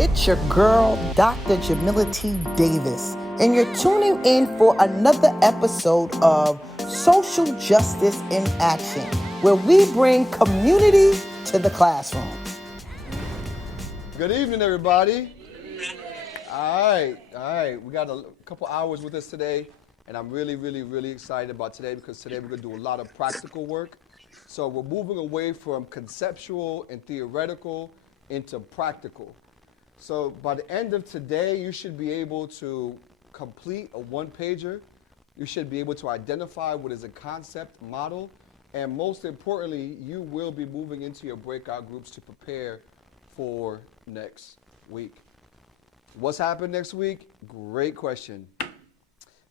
It's your girl, Dr. Jamila T. Davis, and you're tuning in for another episode of Social Justice in Action, where we bring community to the classroom. Good evening, everybody. All right. We got a couple hours with us today, and I'm really excited about today because today we're going to do a lot of practical work. So we're moving away from conceptual and theoretical into practical. So by the end of today, you should be able to complete a one-pager. You should be able to identify what is a concept model, and most importantly, you will be moving into your breakout groups to prepare for next week. What's happened next week? Great question.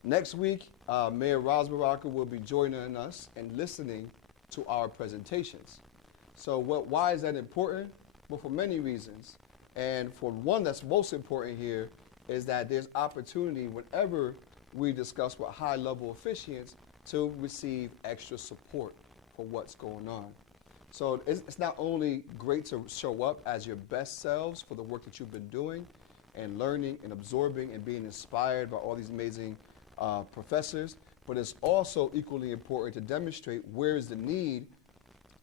Next week, Mayor Ras Baraka will be joining us and listening to our presentations. So why is that important? Well, for many reasons. And for one that's most important here is that there's opportunity whenever we discuss with high-level officiants to receive extra support for what's going on. So it's not only great to show up as your best selves for the work that you've been doing and learning and absorbing and being inspired by all these amazing professors, but it's also equally important to demonstrate where is the need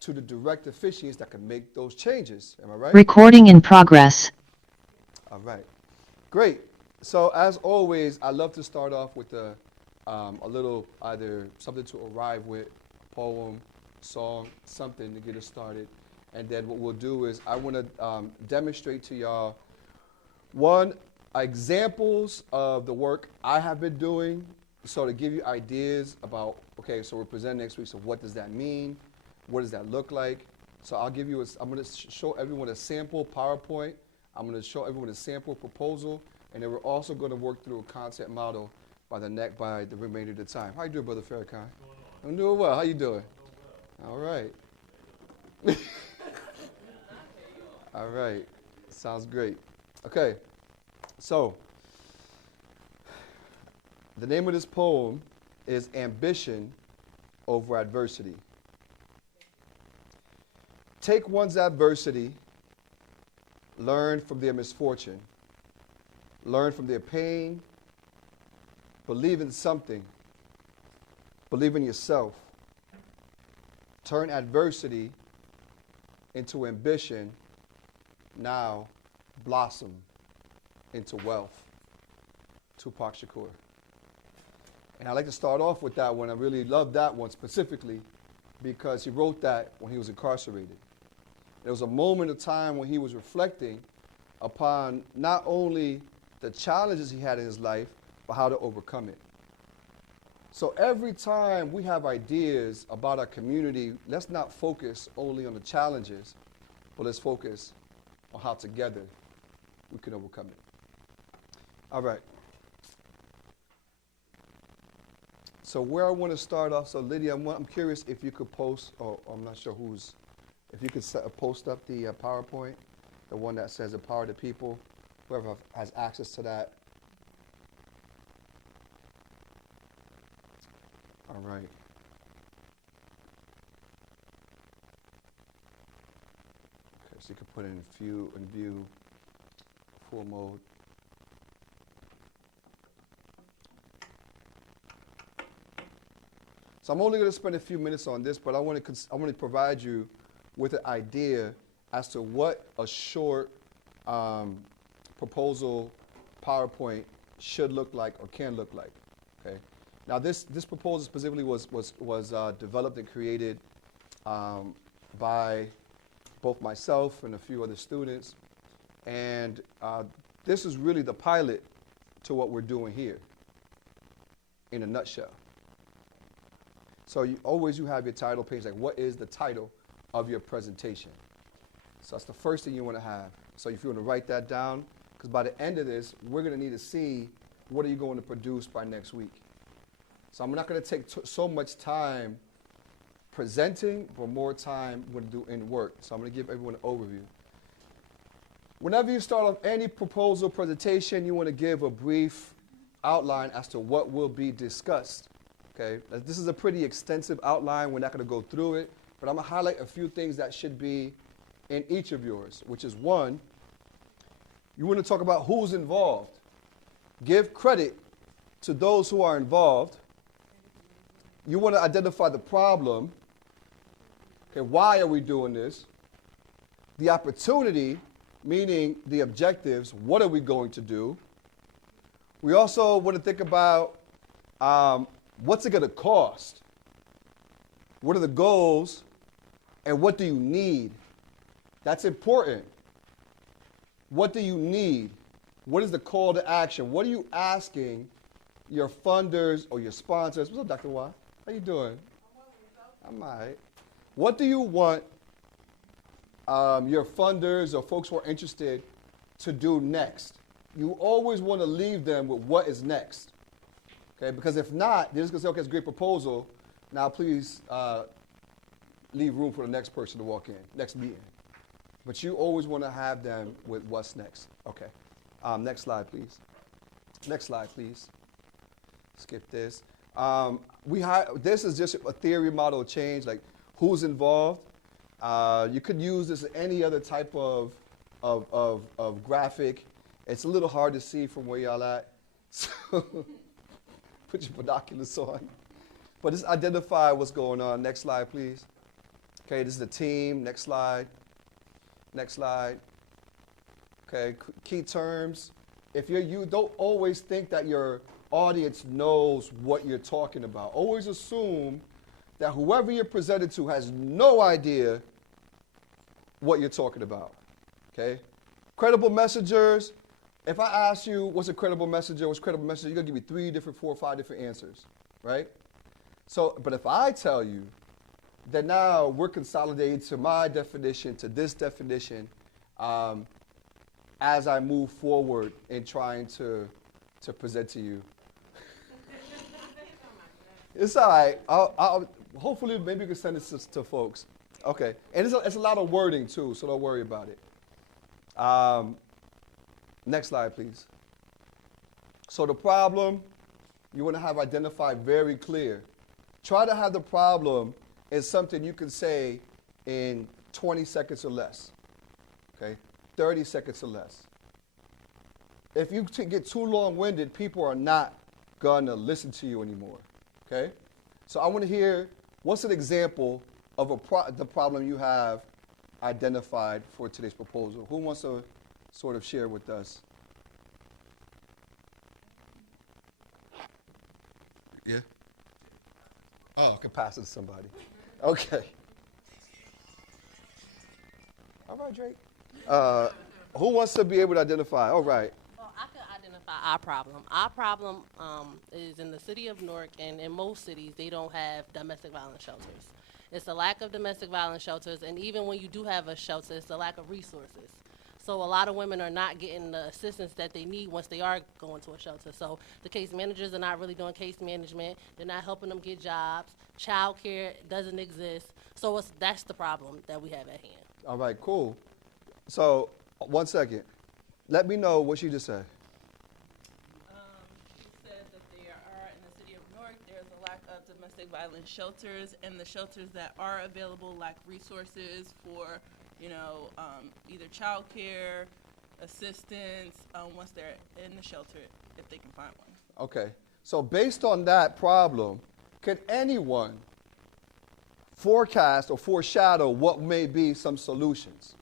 to the direct officiants that can make those changes. Am I right? Recording in progress. All right. Great. So as always, I love to start off with a little either something to arrive with, a poem, song, something to get us started. And then what we'll do is I want to demonstrate to y'all, one, examples of the work I have been doing, so to give you ideas about, okay, so we're presenting next week, so what does that mean? What does that look like? So I'm going to show everyone a sample PowerPoint. I'm going to show everyone a sample proposal, and then we're also going to work through a concept model by the remainder of the time. How you doing, Brother Farrakhan? I'm doing well. How you doing? All right. All right. Sounds great. Okay. So, the name of this poem is Ambition Over Adversity. Take one's adversity, learn from their misfortune, learn from their pain, believe in something, believe in yourself. Turn adversity into ambition, now blossom into wealth. Tupac Shakur. And I like to start off with that one. I really love that one specifically because he wrote that when he was incarcerated. There was a moment of time when he was reflecting upon not only the challenges he had in his life, but how to overcome it. So every time we have ideas about our community, let's not focus only on the challenges, but let's focus on how together we can overcome it. All right. So where I want to start off, so Lydia, I'm curious if you could post, or I'm not sure if you could post up the PowerPoint, the one that says Empower the People, whoever has access to that. All right. Okay, so you can put it in view, full mode. So I'm only going to spend a few minutes on this, but I want to provide you with an idea as to what a short proposal PowerPoint should look like or can look like. Okay. Now this proposal specifically was developed and created by both myself and a few other students, and this is really the pilot to what we're doing here in a nutshell. So you have your title page, like what is the title of your presentation? So that's the first thing you want to have. So if you want to write that down, because by the end of this, we're going to need to see what are you going to produce by next week. So I'm not going to take so much time presenting, but more time we're going to do in work. So I'm going to give everyone an overview. Whenever you start off any proposal presentation, you want to give a brief outline as to what will be discussed. Okay, this is a pretty extensive outline. We're not going to go through it, but I'm going to highlight a few things that should be in each of yours, which is one, You want to talk about who's involved. Give credit to those who are involved. You want to identify the problem. Okay, why are we doing this? The opportunity, meaning the objectives, what are we going to do? We also want to think about what's it going to cost? What are the goals? And what do you need? That's important. What do you need? What is the call to action? What are you asking your funders or your sponsors? What's up, Dr. Y? How you doing? I'm all right. What do you want your funders or folks who are interested to do next? You always want to leave them with what is next. Okay, because if not, they're just going to say, okay, it's a great proposal. Now please leave room for the next person to walk in, next meeting. But you always want to have them with what's next. Okay. Next slide, please. Next slide, please. Skip this. This is just a theory model of change, like who's involved. You could use this in any other type of graphic. It's a little hard to see from where y'all at. So put your binoculars on. But just identify what's going on. Next slide, please. Okay, this is the team. Next slide. Next slide. Okay, key terms. If you don't always think that your audience knows what you're talking about. Always assume that whoever you're presented to has no idea what you're talking about. Okay? Credible messengers. If I ask you what's a credible messenger, what's a credible messenger, you're going to give me 3 different, 4 or 5 different answers. Right? So, but if I tell you that now we're consolidating to my definition, to this definition, as I move forward in trying to present to you. It's all right. I'll hopefully, maybe you can send it to folks. Okay. And it's a lot of wording, too, so don't worry about it. Next slide, please. So the problem, you want to have identified very clear. Try to have the problem as something you can say in 20 seconds or less. Okay? 30 seconds or less. If you get too long-winded, people are not going to listen to you anymore. Okay? So I want to hear, what's an example of the problem you have identified for today's proposal? Who wants to sort of share with us? Yeah? Oh, I can pass it to somebody. Okay. All right, Drake. Who wants to be able to identify? All right. Well, I can identify our problem. Our problem is in the city of Newark, and in most cities, they don't have domestic violence shelters. It's a lack of domestic violence shelters, and even when you do have a shelter, it's a lack of resources. So a lot of women are not getting the assistance that they need once they are going to a shelter. So the case managers are not really doing case management. They're not helping them get jobs. Child care doesn't exist. So that's the problem that we have at hand. All right, cool. So, 1 second. Let me know what she just said. She said that there are, in the city of Newark, there's a lack of domestic violence shelters, and the shelters that are available lack resources for, either child care, assistance, once they're in the shelter, if they can find one. Okay. So based on that problem, can anyone forecast or foreshadow what may be some solutions?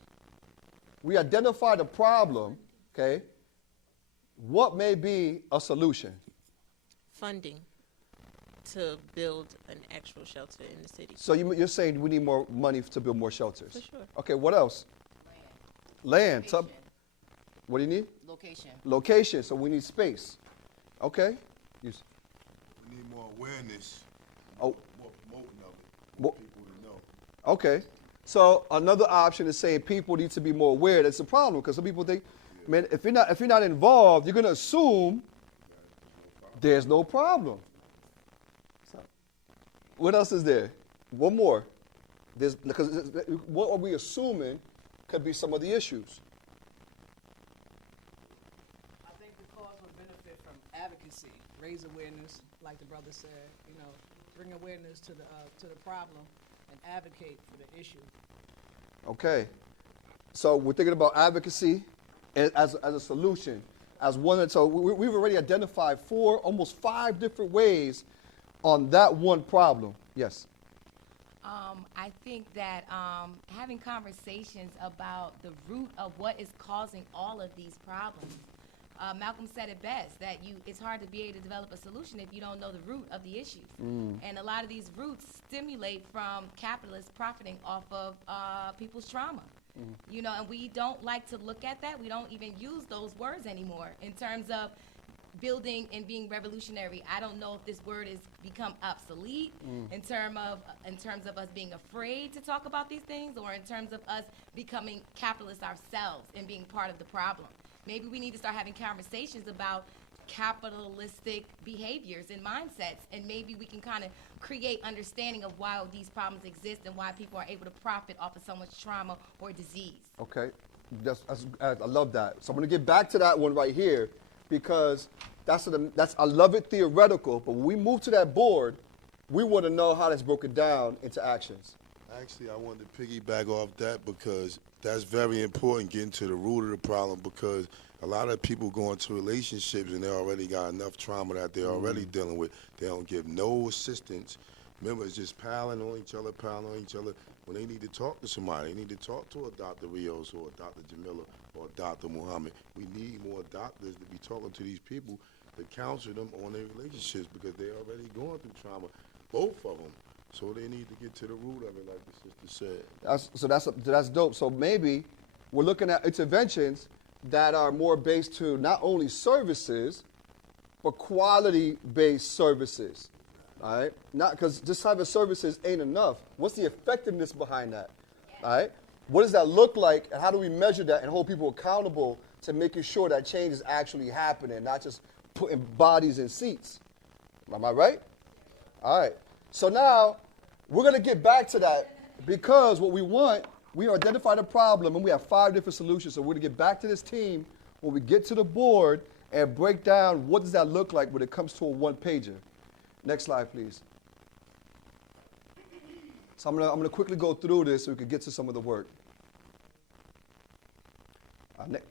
We identified a problem, okay? What may be a solution? Funding to build an actual shelter in the city. So you're saying we need more money to build more shelters? For sure. Okay, what else? Land. Location. What do you need? Location. Location, so we need space. Okay. We need more awareness. Oh. More promoting of it. Mo- People to know. Okay. So another option is saying people need to be more aware. That's a problem because some people think, man, if you're not involved, you're going to assume there's no problem. So, what else is there? One more. Because what are we assuming could be some of the issues? I think the cause would benefit from advocacy, raise awareness, like the brother said, bring awareness to the problem and advocate for the issue. Okay. So we're thinking about advocacy. as a solution, as one. So we've already identified almost five different ways on that one problem. Yes. I think that having conversations about the root of what is causing all of these problems. Malcolm said it best, that it's hard to be able to develop a solution if you don't know the root of the issues. And a lot of these roots stimulate from capitalists profiting off of people's trauma. You know, and we don't like to look at that. We don't even use those words anymore in terms of building and being revolutionary. I don't know if this word has become obsolete in terms of us being afraid to talk about these things, or in terms of us becoming capitalists ourselves and being part of the problem. Maybe we need to start having conversations about capitalistic behaviors and mindsets, and maybe we can kind of create understanding of why these problems exist and why people are able to profit off of so much trauma or disease. Okay, I love that. So I'm going to get back to that one right here, because I love it theoretical, but when we move to that board, we want to know how that's broken down into actions. Actually, I wanted to piggyback off that because that's very important, getting to the root of the problem, because a lot of people go into relationships and they already got enough trauma that they're already dealing with. They don't give no assistance. Remember, it's just piling on each other. When they need to talk to somebody, they need to talk to a Dr. Rios or a Dr. Jamila or a Dr. Muhammad. We need more doctors to be talking to these people to counsel them on their relationships, because they're already going through trauma, both of them. So they need to get to the root of it, like the sister said. That's dope. So maybe we're looking at interventions that are more based to not only services, but quality-based services. All right? Not because just having services ain't enough. What's the effectiveness behind that? All right? What does that look like, and how do we measure that and hold people accountable to making sure that change is actually happening, not just putting bodies in seats? Am I right? All right. So now we're going to get back to that, because what we identified a problem and we have 5 different solutions. So we're going to get back to this team when we get to the board and break down what does that look like when it comes to a one-pager. Next slide, please. So I'm going to quickly go through this so we can get to some of the work.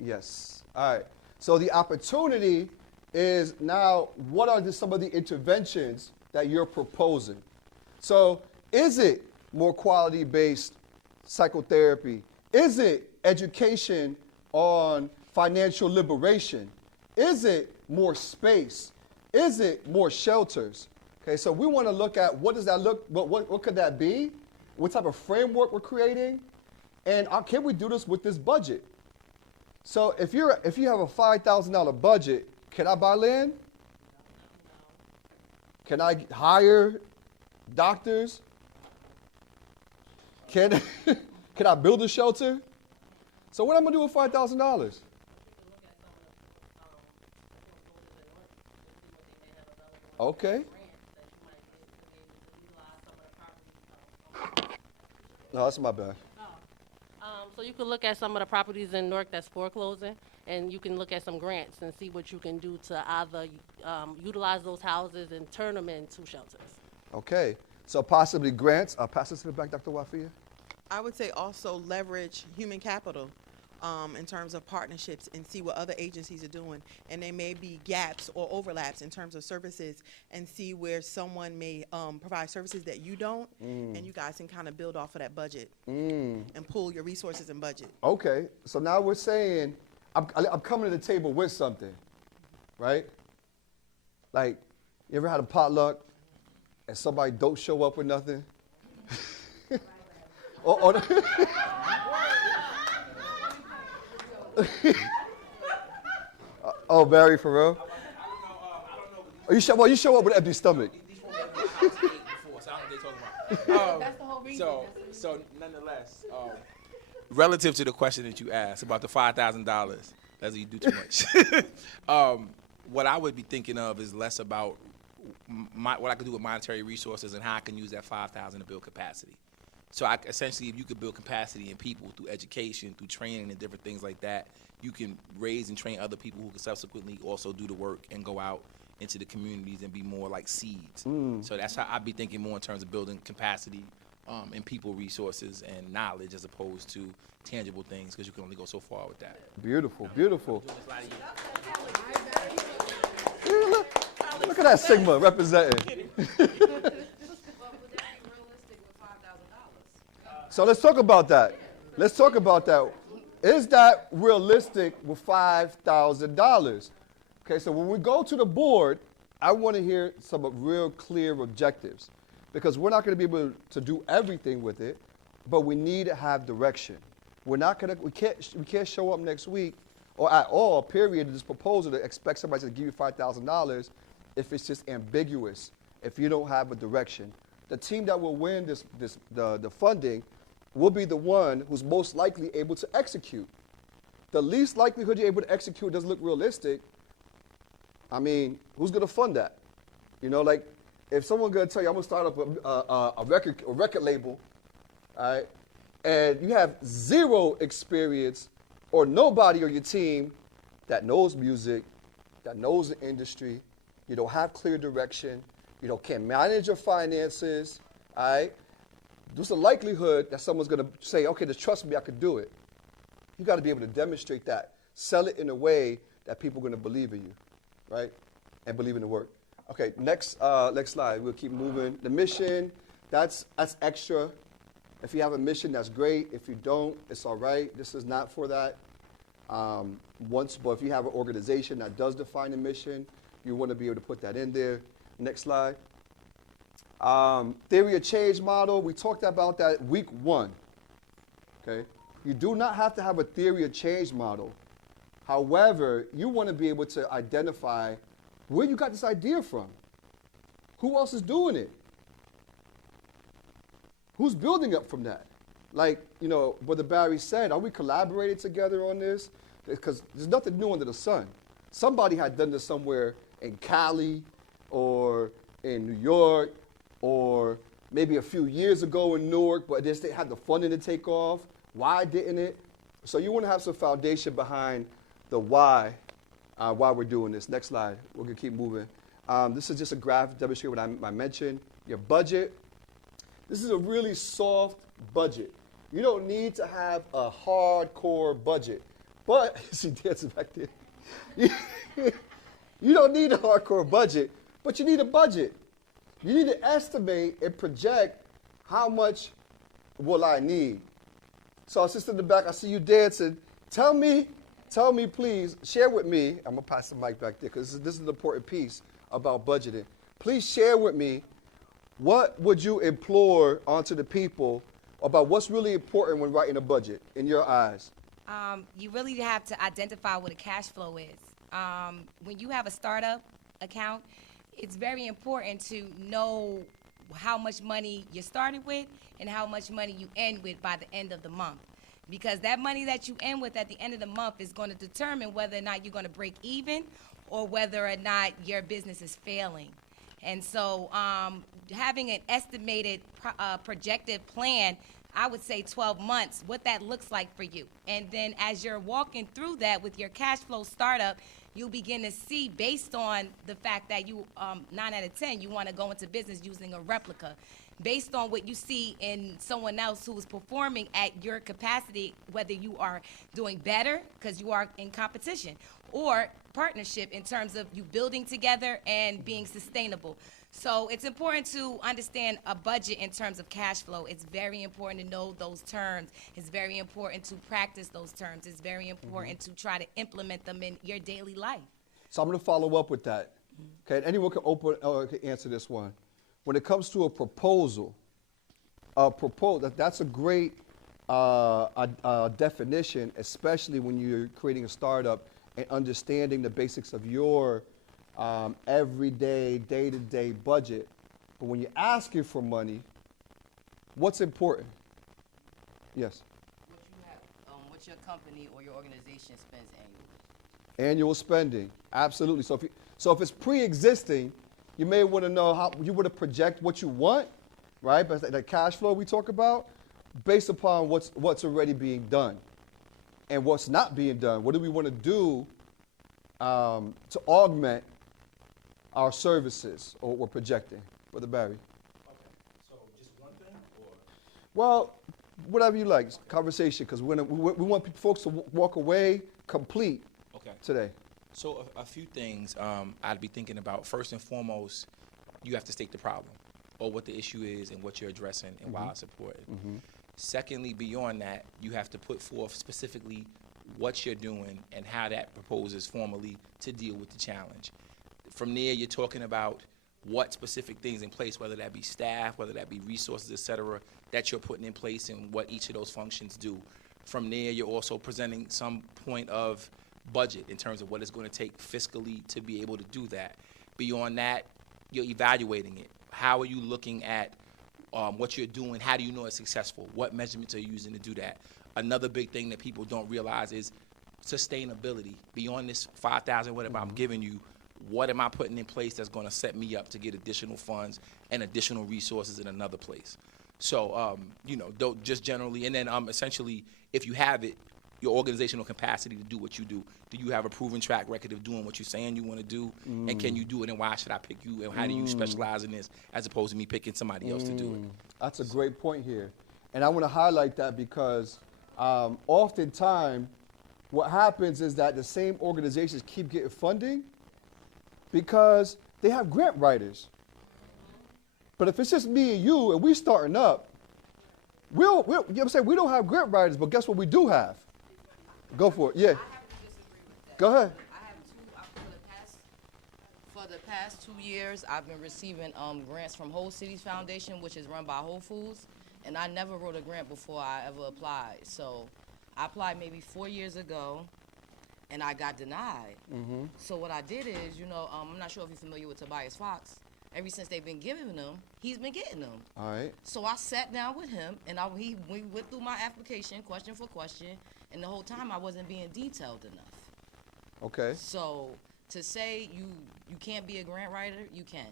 Yes. All right. So the opportunity is now, what are some of the interventions that you're proposing? So is it more quality-based psychotherapy? Is it education on financial liberation? Is it more space? Is it more shelters? Okay, so we want to look at what does that look, what could that be? What type of framework we're creating? And can we do this with this budget? So if you have a $5,000 budget, can I buy land? Can I hire doctors? Can I build a shelter? So what am I going to do with $5,000? Okay. No, that's my bad. So you could look at some of the properties in Newark that's foreclosing, and you can look at some grants and see what you can do to either utilize those houses and turn them into shelters. Okay. So possibly grants. I'll pass this to the back, Dr. Wafia. I would say also leverage human capital in terms of partnerships and see what other agencies are doing. And there may be gaps or overlaps in terms of services, and see where someone may provide services that you don't, and you guys can kind of build off of that budget and pull your resources and budget. Okay. So now we're saying, I'm coming to the table with something, right? Like, you ever had a potluck and somebody don't show up with nothing? Oh, Barry, for real? Oh, you show up with an empty stomach. That's the whole reason. So nonetheless, relative to the question that you asked about the $5,000, does you do too much? What I would be thinking of is less about what I could do with monetary resources and how I can use that $5,000 to build capacity. So essentially, if you could build capacity in people through education, through training and different things like that, you can raise and train other people who can subsequently also do the work and go out into the communities and be more like seeds. So that's how I'd be thinking more in terms of building capacity in people resources and knowledge as opposed to tangible things, because you can only go so far with that. Beautiful, beautiful. Look at that Sigma representing. So let's talk about that. Let's talk about that. Is that realistic with $5,000? Okay, so when we go to the board, I want to hear some real clear objectives, because we're not going to be able to do everything with it, but we need to have direction. We can't show up next week or at all, period, to this proposal to expect somebody to give you $5,000 if it's just ambiguous, if you don't have a direction. The team that will win the funding will be the one who's most likely able to execute. The least likelihood you're able to execute doesn't look realistic. I mean, who's going to fund that? You know, like, if someone's going to tell you, I'm going to start up a record label, all right, and you have zero experience or nobody on your team that knows music, that knows the industry, you don't have clear direction, can't manage your finances, all right, there's a likelihood that someone's going to say, okay, just trust me, I could do it. You got to be able to demonstrate that. Sell it in a way that people are going to believe in you, right, and believe in the work. Okay, next slide. We'll keep moving. The mission, that's extra. If you have a mission, that's great. If you don't, it's all right. This is not for that. But if you have an organization that does define a mission, you want to be able to put that in there. Next slide. Theory of change model. We talked about that week 1. Okay, you do not have to have a theory of change model. However, you want to be able to identify where you got this idea from. Who else is doing it? Who's building up from that? Like, Brother Barry said, are we collaborating together on this? Because there's nothing new under the sun. Somebody had done this somewhere in Cali or in New York or maybe a few years ago in Newark, but they had the funding to take off. Why didn't it? So you want to have some foundation behind the why we're doing this. Next slide. We're going to keep moving. This is just a graph to demonstrate what I mentioned. Your budget. This is a really soft budget. You don't need to have a hardcore budget. But, see, dancing back there. You don't need a hardcore budget, but you need a budget. You need to estimate and project how much will I need. So, sister in the back, I see you dancing. Tell me, please, share with me. I'm going to pass the mic back there because this is an important piece about budgeting. Please share with me, what would you implore onto the people about what's really important when writing a budget in your eyes? You really have to identify what a cash flow is. When you have a startup account, it's very important to know how much money you started with and how much money you end with by the end of the month. Because that money that you end with at the end of the month is going to determine whether or not you're going to break even or whether or not your business is failing. And so having an estimated projected plan, I would say 12 months, what that looks like for you. And then as you're walking through that with your cash flow startup, you'll begin to see, based on the fact that you, 9 out of 10, you want to go into business using a replica. Based on what you see in someone else who is performing at your capacity, whether you are doing better because you are in competition, or partnership in terms of you building together and being sustainable. So it's important to understand a budget in terms of cash flow. It's very important to know those terms. It's very important to practice those terms. It's very important to try to implement them in your daily life. So I'm going to follow up with that. Okay, anyone can answer this one. When it comes to a proposal, that's a great definition, especially when you're creating a startup and understanding the basics of your everyday, day-to-day budget. But when you're asking for money, what's important? Yes? What your company or your organization spends annually. Annual spending, absolutely. So if it's pre-existing, you may want to know how you want to project what you want, right? But the cash flow we talk about, based upon what's already being done and what's not being done. What do we want to do to augment our services or what we're projecting? Brother Barry. Okay, so just one thing? Well, whatever you like, conversation, because we want folks to walk away complete Okay. today. So a few things I'd be thinking about. First and foremost, you have to state the problem or what the issue is and what you're addressing and why it's important. Secondly, beyond that, you have to put forth specifically what you're doing and how that proposes formally to deal with the challenge. From there, you're talking about what specific things in place, whether that be staff, whether that be resources, et cetera, that you're putting in place and what each of those functions do. From there, you're also presenting some point of budget in terms of what it's going to take fiscally to be able to do that. Beyond that, you're evaluating it. How are you looking at what you're doing? How do you know it's successful? What measurements are you using to do that? Another big thing that people don't realize is sustainability. Beyond this 5,000, whatever I'm giving you, what am I putting in place that's going to set me up to get additional funds and additional resources in another place? So, just generally, and then essentially, if you have it, your organizational capacity to do what you do. Do you have a proven track record of doing what you're saying you want to do? And can you do it? And why should I pick you? And how do you specialize in this as opposed to me picking somebody else to do it? That's a great point here. And I want to highlight that because oftentimes what happens is that the same organizations keep getting funding because they have grant writers. But if it's just me and you and we starting up, you know what I'm saying? We don't have grant writers, but guess what we do have? Go for it. Yeah. I have to disagree with that. Go ahead. I have for the past 2 years, I've been receiving grants from Whole Cities Foundation, which is run by Whole Foods, and I never wrote a grant before I ever applied. So I applied maybe 4 years ago, and I got denied. So what I did is, I'm not sure if you're familiar with Tobias Fox. Ever since they've been giving them, he's been getting them. All right. So I sat down with him, and we went through my application, question for question, and the whole time I wasn't being detailed enough. Okay. So to say you can't be a grant writer, you can.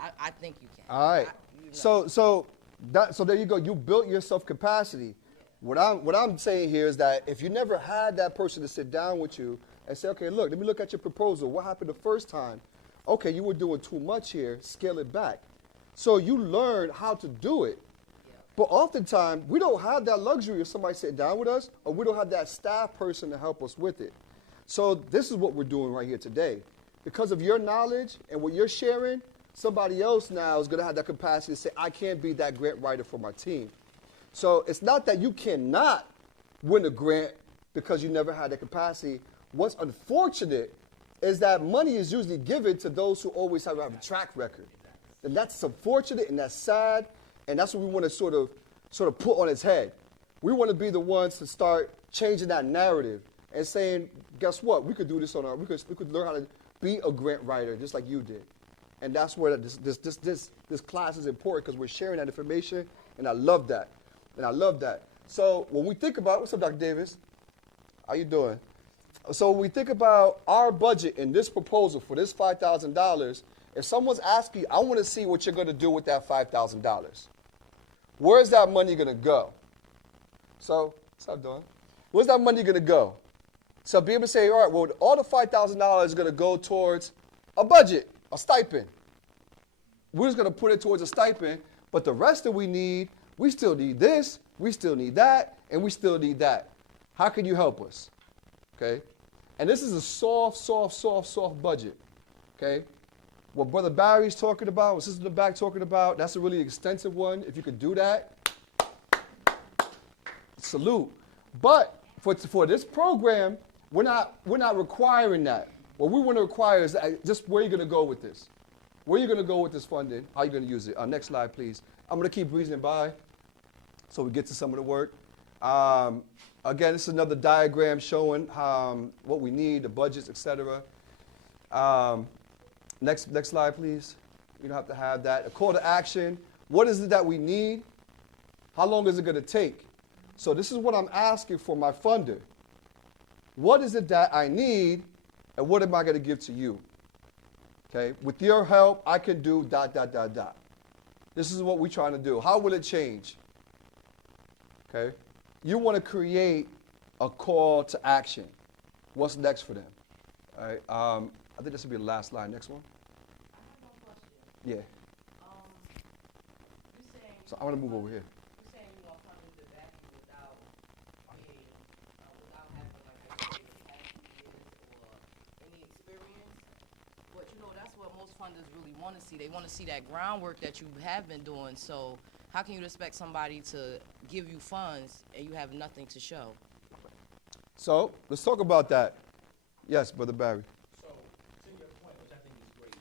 I think you can. All right. So there you go. You built your self-capacity. What I'm saying here is that if you never had that person to sit down with you and say, okay, look, let me look at your proposal. What happened the first time? Okay, you were doing too much here. Scale it back. So you learn how to do it. But oftentimes, we don't have that luxury of somebody sitting down with us, or we don't have that staff person to help us with it. So this is what we're doing right here today. Because of your knowledge and what you're sharing, somebody else now is going to have that capacity to say, I can't be that grant writer for my team. So it's not that you cannot win a grant because you never had that capacity. What's unfortunate is that money is usually given to those who always have a track record. And that's unfortunate and that's sad, and that's what we want to sort of put on its head. We want to be the ones to start changing that narrative and saying, guess what? We could do this on our, we could learn how to be a grant writer just like you did. And that's where this class is important because we're sharing that information, and I love that. So when we think about, what's up, Dr. Davis? How you doing? So when we think about our budget in this proposal for this $5,000, if someone's asking you, I want to see what you're going to do with that $5,000. Where's that money going to go? So, what's up, Dawn? Where's that money going to go? So be able to say, all right, well, all the $5,000 is going to go towards a budget, a stipend. We're just going to put it towards a stipend, but the rest that we still need this, we still need that, and we still need that. How can you help us? Okay? And this is a soft budget. Okay? What Brother Barry's talking about, what Sister in the back talking about, that's a really extensive one. If you could do that, salute. But for this program, we're not requiring that. What we want to require is just where you're going to go with this. Where you're going to go with this funding, how you're going to use it. Next slide, please. I'm going to keep breezing by so we get to some of the work. Again, this is another diagram showing what we need, the budgets, etc. Next slide, please. You don't have to have that. A call to action. What is it that we need? How long is it going to take? So this is what I'm asking for my funder. What is it that I need, and what am I going to give to you? Okay. With your help, I can do ... This is what we're trying to do. How will it change? Okay. You want to create a call to action. What's next for them? All right. I think this will be the last line. Next one. I have one question. Yeah. You're saying. So I want to move over here. You're saying you that's what most funders really want to see. They want to see that groundwork that you have been doing. So how can you expect somebody to give you funds and you have nothing to show? So let's talk about that. Yes, Brother Barry. So, to your point, which I think is great,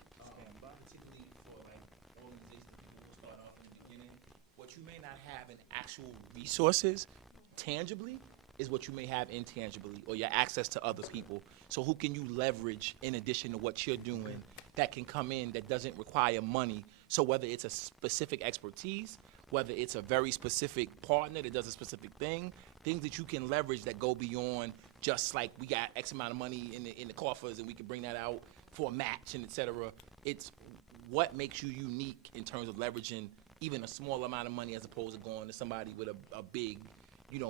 particularly for like organizations, people who start off in the beginning, what you may not have in actual resources, tangibly, is what you may have intangibly, or your access to other people. So who can you leverage in addition to what you're doing that can come in that doesn't require money? So whether it's a specific expertise, whether it's a very specific partner that does a specific thing, things that you can leverage that go beyond just like we got X amount of money in the coffers and we can bring that out for a match and et cetera. It's what makes you unique in terms of leveraging even a small amount of money as opposed to going to somebody with a big,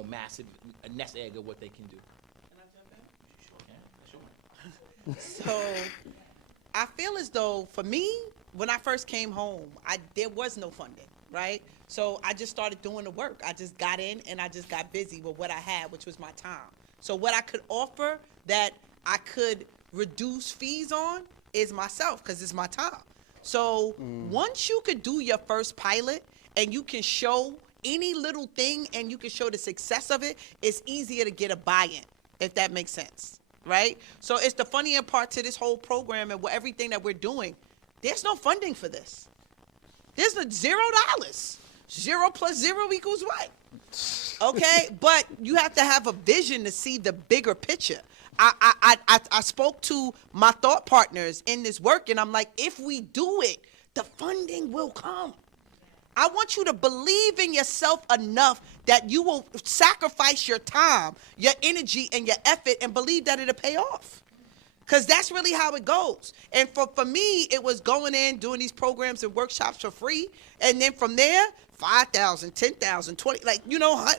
massive a nest egg of what they can do. So I feel as though for me, when I first came home, there was no funding, right? So I just started doing the work. I just got in and I just got busy with what I had, which was my time. So what I could offer that I could reduce fees on is myself, because it's my time. So once you could do your first pilot and you can show any little thing and you can show the success of it, it's easier to get a buy-in, if that makes sense, right? So it's the funnier part to this whole program and everything that we're doing. There's no funding for this. There's $0. 0 plus 0 equals what? Okay, but you have to have a vision to see the bigger picture. I spoke to my thought partners in this work, and I'm like, if we do it, the funding will come. I want you to believe in yourself enough that you will sacrifice your time, your energy, and your effort and believe that it'll pay off. Because that's really how it goes. And for me, it was going in, doing these programs and workshops for free. And then from there, 5,000, 10,000, 20,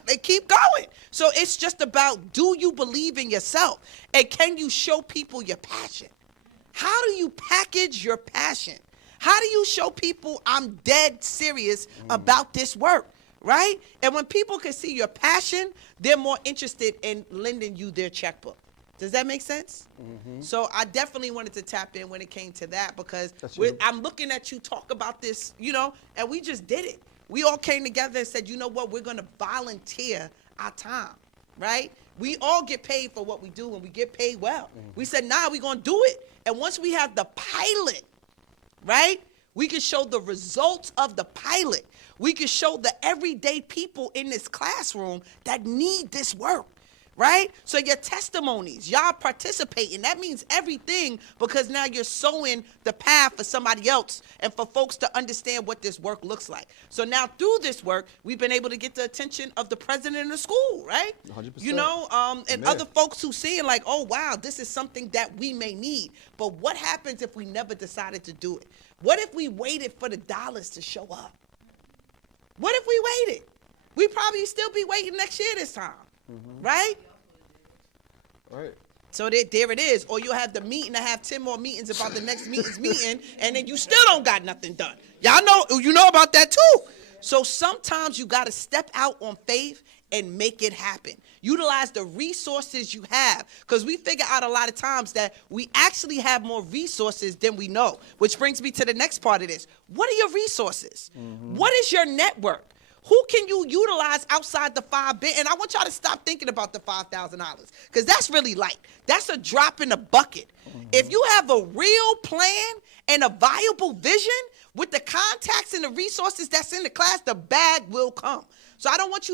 they keep going. So it's just about, do you believe in yourself? And can you show people your passion? How do you package your passion? How do you show people I'm dead serious about this work, right? And when people can see your passion, they're more interested in lending you their checkbook. Does that make sense? Mm-hmm. So I definitely wanted to tap in when it came to that, because I'm looking at you talk about this, and we just did it. We all came together and said, you know what, we're going to volunteer our time, right? We all get paid for what we do, and we get paid well. Mm-hmm. We said, we're going to do it. And once we have the pilot, right, we can show the results of the pilot. We can show the everyday people in this classroom that need this work, right? So your testimonies, y'all participating, that means everything, because now you're sowing the path for somebody else and for folks to understand what this work looks like. So now through this work, we've been able to get the attention of the president of the school, right? 100%. And other folks who seeing like, oh, wow, this is something that we may need. But what happens if we never decided to do it? What if we waited for the dollars to show up? What if we waited? We'd probably still be waiting next year this time. Mm-hmm. Right? Right. So there it is. Or you'll have the meeting and have 10 more meetings about the next meeting's meeting, and then you still don't got nothing done. Y'all know about that too. So sometimes you got to step out on faith and make it happen. Utilize the resources you have, because we figure out a lot of times that we actually have more resources than we know, which brings me to the next part of this. What are your resources? Mm-hmm. What is your network? Who can you utilize outside the $5 billion? And I want y'all to stop thinking about the $5,000, because that's really light. That's a drop in the bucket. Mm-hmm. If you have a real plan and a viable vision with the contacts and the resources that's in the class, the bag will come. So I don't want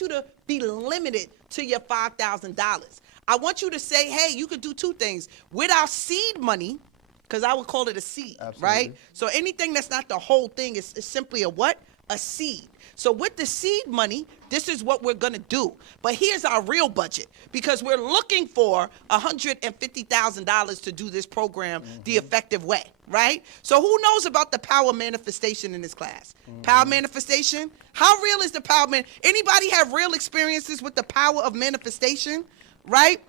you to be limited to your $5,000. I want you to say, hey, you could do two things. With our seed money, because I would call it a seed, right? So anything that's not the whole thing is simply a what? A seed. So with the seed money, this is what we're going to do. But here's our real budget, because we're looking for $150,000 to do this program the effective way, right? So who knows about the power manifestation in this class? Power manifestation? How real is the power Anybody have real experiences with the power of manifestation, right?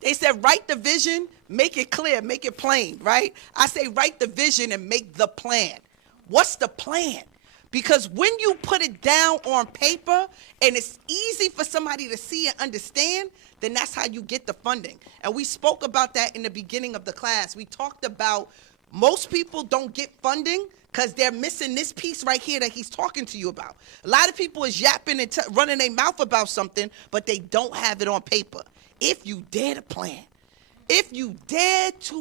They said, write the vision, make it clear, make it plain, right? I say, write the vision and make the plan. What's the plan? Because when you put it down on paper and it's easy for somebody to see and understand, then that's how you get the funding. And we spoke about that in the beginning of the class. We talked about Most people don't get funding because they're missing this piece right here that he's talking to you about. A lot of people is yapping and running their mouth about something, but they don't have it on paper. If you dare to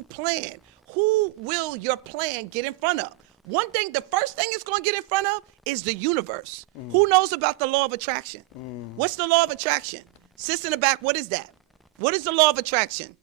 plan, who will your plan get in front of? The first thing it's going to get in front of is the universe. Who knows about the law of attraction? What's the law of attraction? Sis in the back, what is that? What is the law of attraction?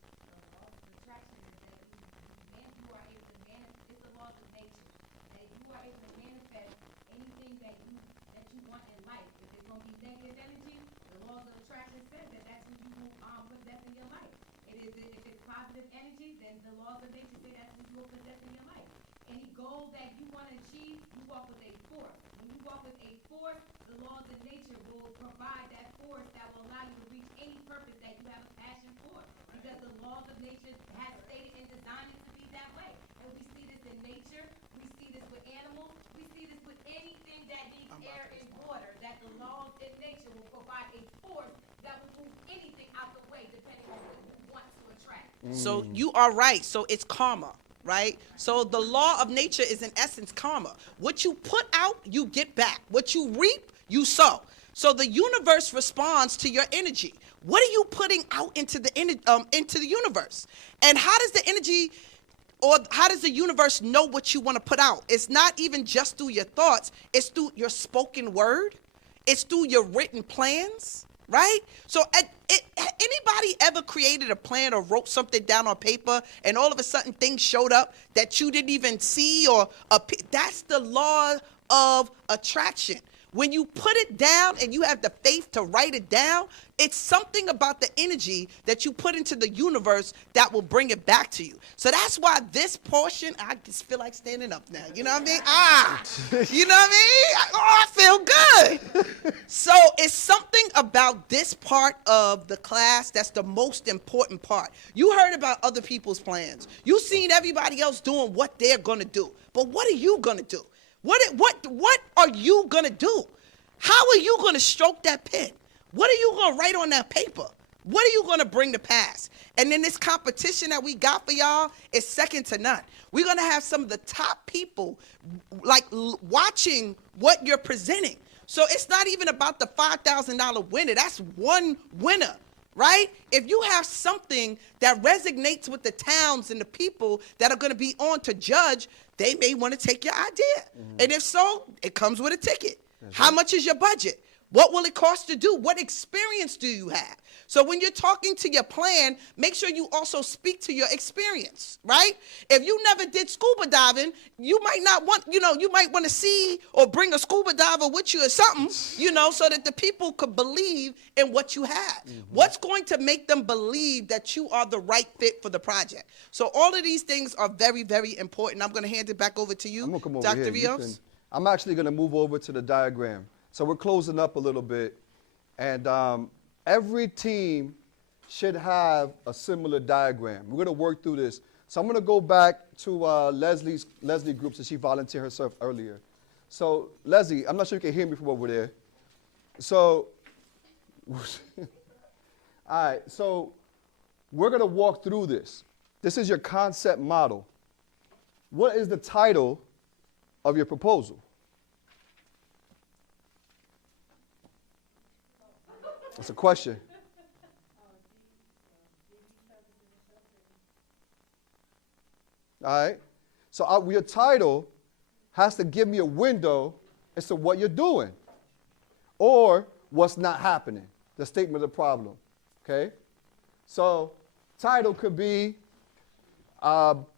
That you want to achieve, you walk with a force. When you walk with a force, the laws of nature will provide that force that will allow you to reach any purpose that you have a passion for. Because the laws of nature has stated and designed it to be that way. And we see this in nature, we see this with animals, we see this with anything that needs air and water, that the laws in nature will provide a force that will move anything out the way depending on what you want to attract. So you are right. So it's karma. Right? So the law of nature is in essence karma. What you put out, you get back. What you reap, you sow. So the universe responds to your energy. What are you putting out into the universe? And how does the energy or how does the universe know what you want to put out? It's not even just through your thoughts. It's through your spoken word. It's through your written plans. Right? So anybody ever created a plan or wrote something down on paper and all of a sudden things showed up that you didn't even see that's the law of attraction. When you put it down and you have the faith to write it down, it's something about the energy that you put into the universe that will bring it back to you. So that's why this portion, I just feel like standing up now. You know what I mean? You know what I mean? I feel good. So it's something about this part of the class that's the most important part. You heard about other people's plans. You seen everybody else doing what they're going to do. But what are you going to do? What are you going to do? How are you going to stroke that pen? What are you going to write on that paper? What are you going to bring to pass? And then this competition that we got for y'all is second to none. We're going to have some of the top people watching what you're presenting. So it's not even about the $5,000 winner. That's one winner. Right? If you have something that resonates with the towns and the people that are going to be on to judge, they may want to take your idea. And if so, it comes with a ticket. How much is your budget? What will it cost to do? What experience do you have? So when you're talking to your plan, make sure you also speak to your experience, right? If you never did scuba diving, you might not want, you might want to see or bring a scuba diver with you or something, so that the people could believe in what you have. What's going to make them believe that you are the right fit for the project? So all of these things are very, very important. I'm going to hand it back over to you, I'm gonna come over Dr. here. Rios. I'm actually going to move over to the diagram. So we're closing up a little bit. And every team should have a similar diagram. We're going to work through this. So I'm going to go back to Leslie group since she volunteered herself earlier. So Leslie, I'm not sure you can hear me from over there. So, all right, so we're going to walk through this. This is your concept model. What is the title of your proposal? That's a question. All right. So your title has to give me a window as to what you're doing or what's not happening, the statement of the problem. Okay. So title could be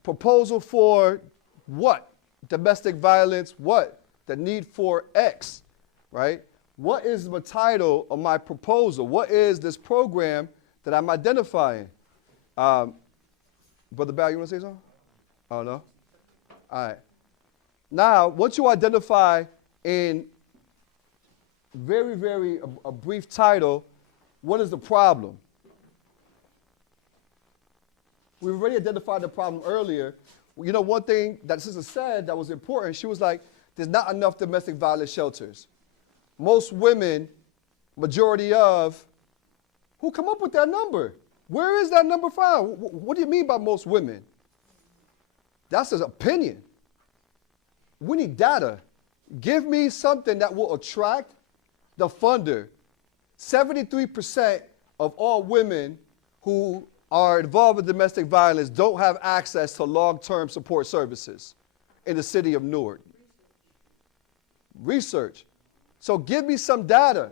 proposal for what? Domestic violence, what? The need for X, right? What is the title of my proposal? What is this program that I'm identifying? Brother Val, you want to say something? Oh, no? All right. Now, once you identify in very, a brief title, what is the problem? We've already identified the problem earlier. You know, one thing that Sister said that was important, she was like, there's not enough domestic violence shelters. Most women, majority of, who come up with that number? Where is that number found? What do you mean by most women? That's his opinion. We need data. Give me something that will attract the funder. 73% of all women who are involved with domestic violence don't have access to long-term support services in the city of Newark. Research. So give me some data.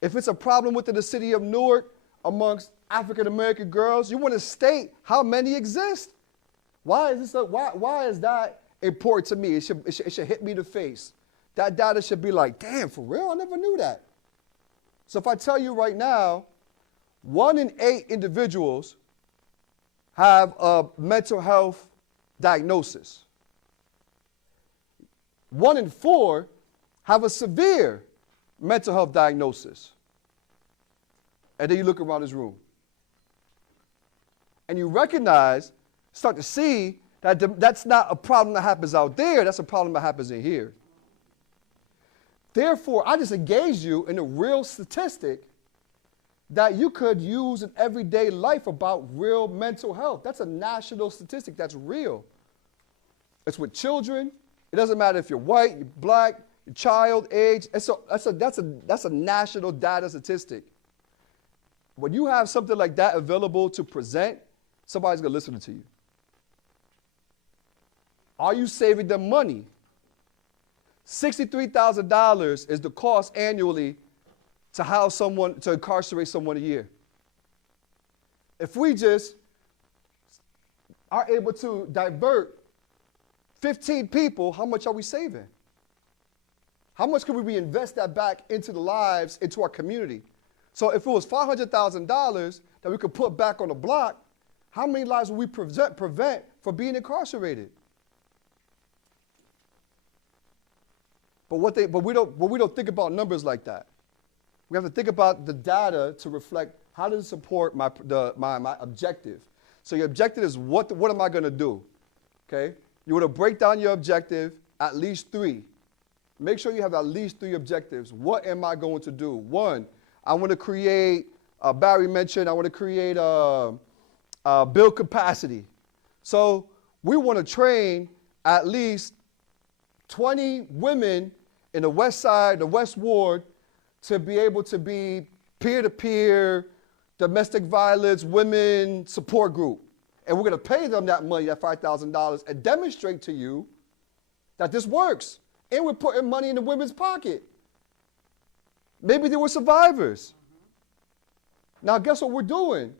If it's a problem within the city of Newark amongst African-American girls, you want to state how many exist. Why is that important to me? It should hit me in the face. That data should be like, damn, for real? I never knew that. So if I tell you right now, 1 in 8 individuals have a mental health diagnosis. 1 in 4 have a severe mental health diagnosis. And then you look around this room. And you recognize, start to see that that's not a problem that happens out there, that's a problem that happens in here. Therefore, I just engaged you in a real statistic that you could use in everyday life about real mental health. That's a national statistic that's real. It's with children. It doesn't matter if you're white, you're black, your child, age. That's a national data statistic. When you have something like that available to present, somebody's going to listen to you. Are you saving them money? $63,000 is the cost annually to house someone, to incarcerate someone a year. If we just are able to divert 15 people, how much are we saving? How much can we reinvest that back into the lives, into our community? So if it was $500,000 that we could put back on the block, how many lives would we prevent from being incarcerated? But we don't think about numbers like that. We have to think about the data to reflect how does it support my objective. So your objective is what am I going to do? Okay? You want to break down your objective at least 3. Make sure you have at least 3 objectives. What am I going to do? 1, I want to create, Barry mentioned, I want to create build capacity. So we want to train at least 20 women in the West Side, the Westward, to be able to be peer-to-peer domestic violence women support group. And we're going to pay them that money, that $5,000, and demonstrate to you that this works. And we're putting money in the women's pocket. Maybe they were survivors. Now, guess what we're doing?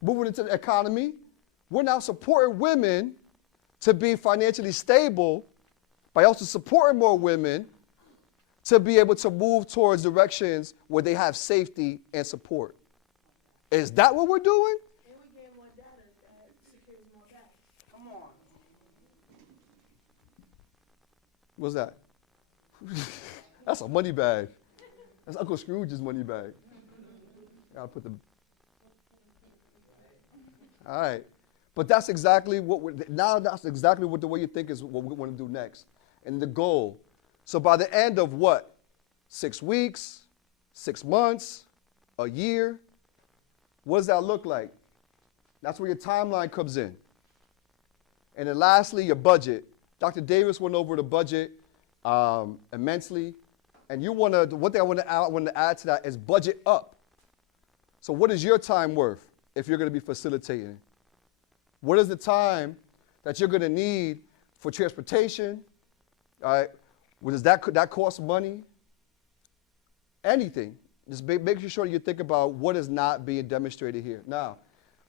Moving into the economy. We're now supporting women to be financially stable by also supporting more women to be able to move towards directions where they have safety and support. Is that what we're doing? And we get more data that secures more data. Come on. What's that? That's a money bag. That's Uncle Scrooge's money bag. I'll put the. All right. But that's exactly that's exactly what the way you think is what we want to do next. And the goal. So by the end of what? 6 weeks, 6 months, a year? What does that look like? That's where your timeline comes in. And then lastly, your budget. Dr. Davis went over the budget immensely. And one thing I want to add to that is budget up. So what is your time worth if you're going to be facilitating? What is the time that you're going to need for transportation? All right. Does that cost money? Anything. Just make sure you think about what is not being demonstrated here. Now,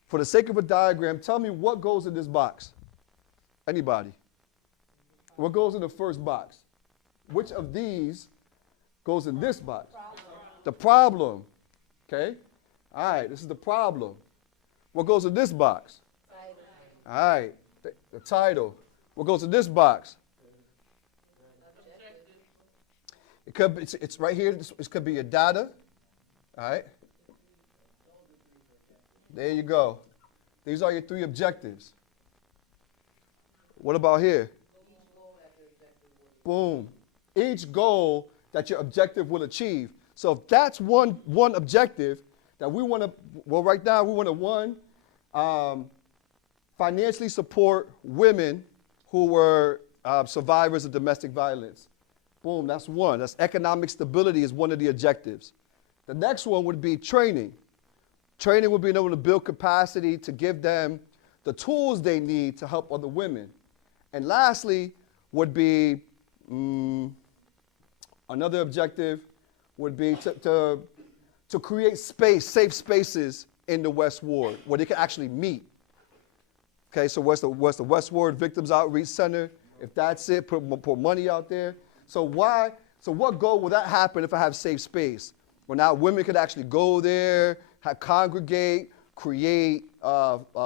for the sake of a diagram, tell me what goes in this box. Anybody? What goes in the first box? Which of these goes in this box? The problem. Okay? All right, this is the problem. What goes in this box? All right, the title. What goes in this box? It could be, it's right here. It could be your data. All right. There you go. These are your 3 objectives. What about here? Boom. Each goal that your objective will achieve. So if that's one objective that we want to, well, right now we want to, financially support women who were survivors of domestic violence. Boom, that's one. That's economic stability is one of the objectives. The next one would be training. Training would be able to build capacity to give them the tools they need to help other women. And lastly would be, another objective would be to create space, safe spaces in the Westward where they can actually meet. Okay, so what's the Westward Victims Outreach Center? If that's it, put money out there. So what goal will that happen if I have safe space? Well, now women could actually go there, congregate, create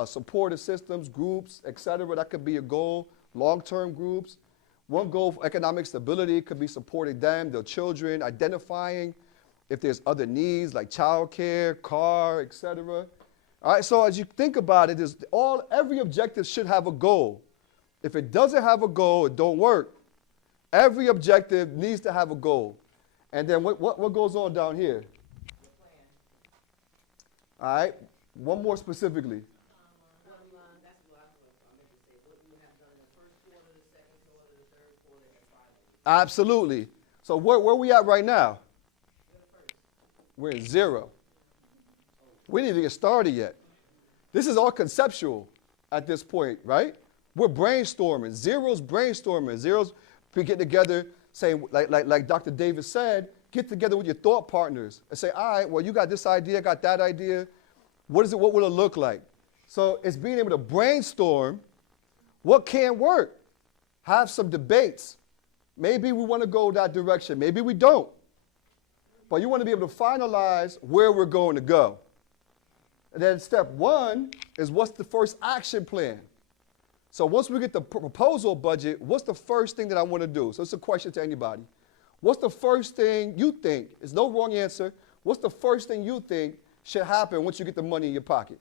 supportive systems, groups, etc. That could be a goal, long-term groups. One goal for economic stability could be supporting them, their children, identifying if there's other needs like childcare, car, etc. All right, so as you think about it, every objective should have a goal. If it doesn't have a goal, it don't work. Every objective needs to have a goal. And then what goes on down here? All right, one more specifically. Absolutely. So where we at right now? We're in 0. We didn't even get started yet. This is all conceptual at this point, right? We're brainstorming. Zero's brainstorming. Zero's we get together, saying, like Dr. Davis said, get together with your thought partners and say, all right, well, you got this idea, I got that idea. What will it look like? So it's being able to brainstorm what can work. Have some debates. Maybe we want to go that direction. Maybe we don't. But you want to be able to finalize where we're going to go. And then step 1 is what's the first action plan? So once we get the proposal budget, what's the first thing that I want to do? So it's a question to anybody. What's the first thing you think? There's no wrong answer. What's the first thing you think should happen once you get the money in your pocket?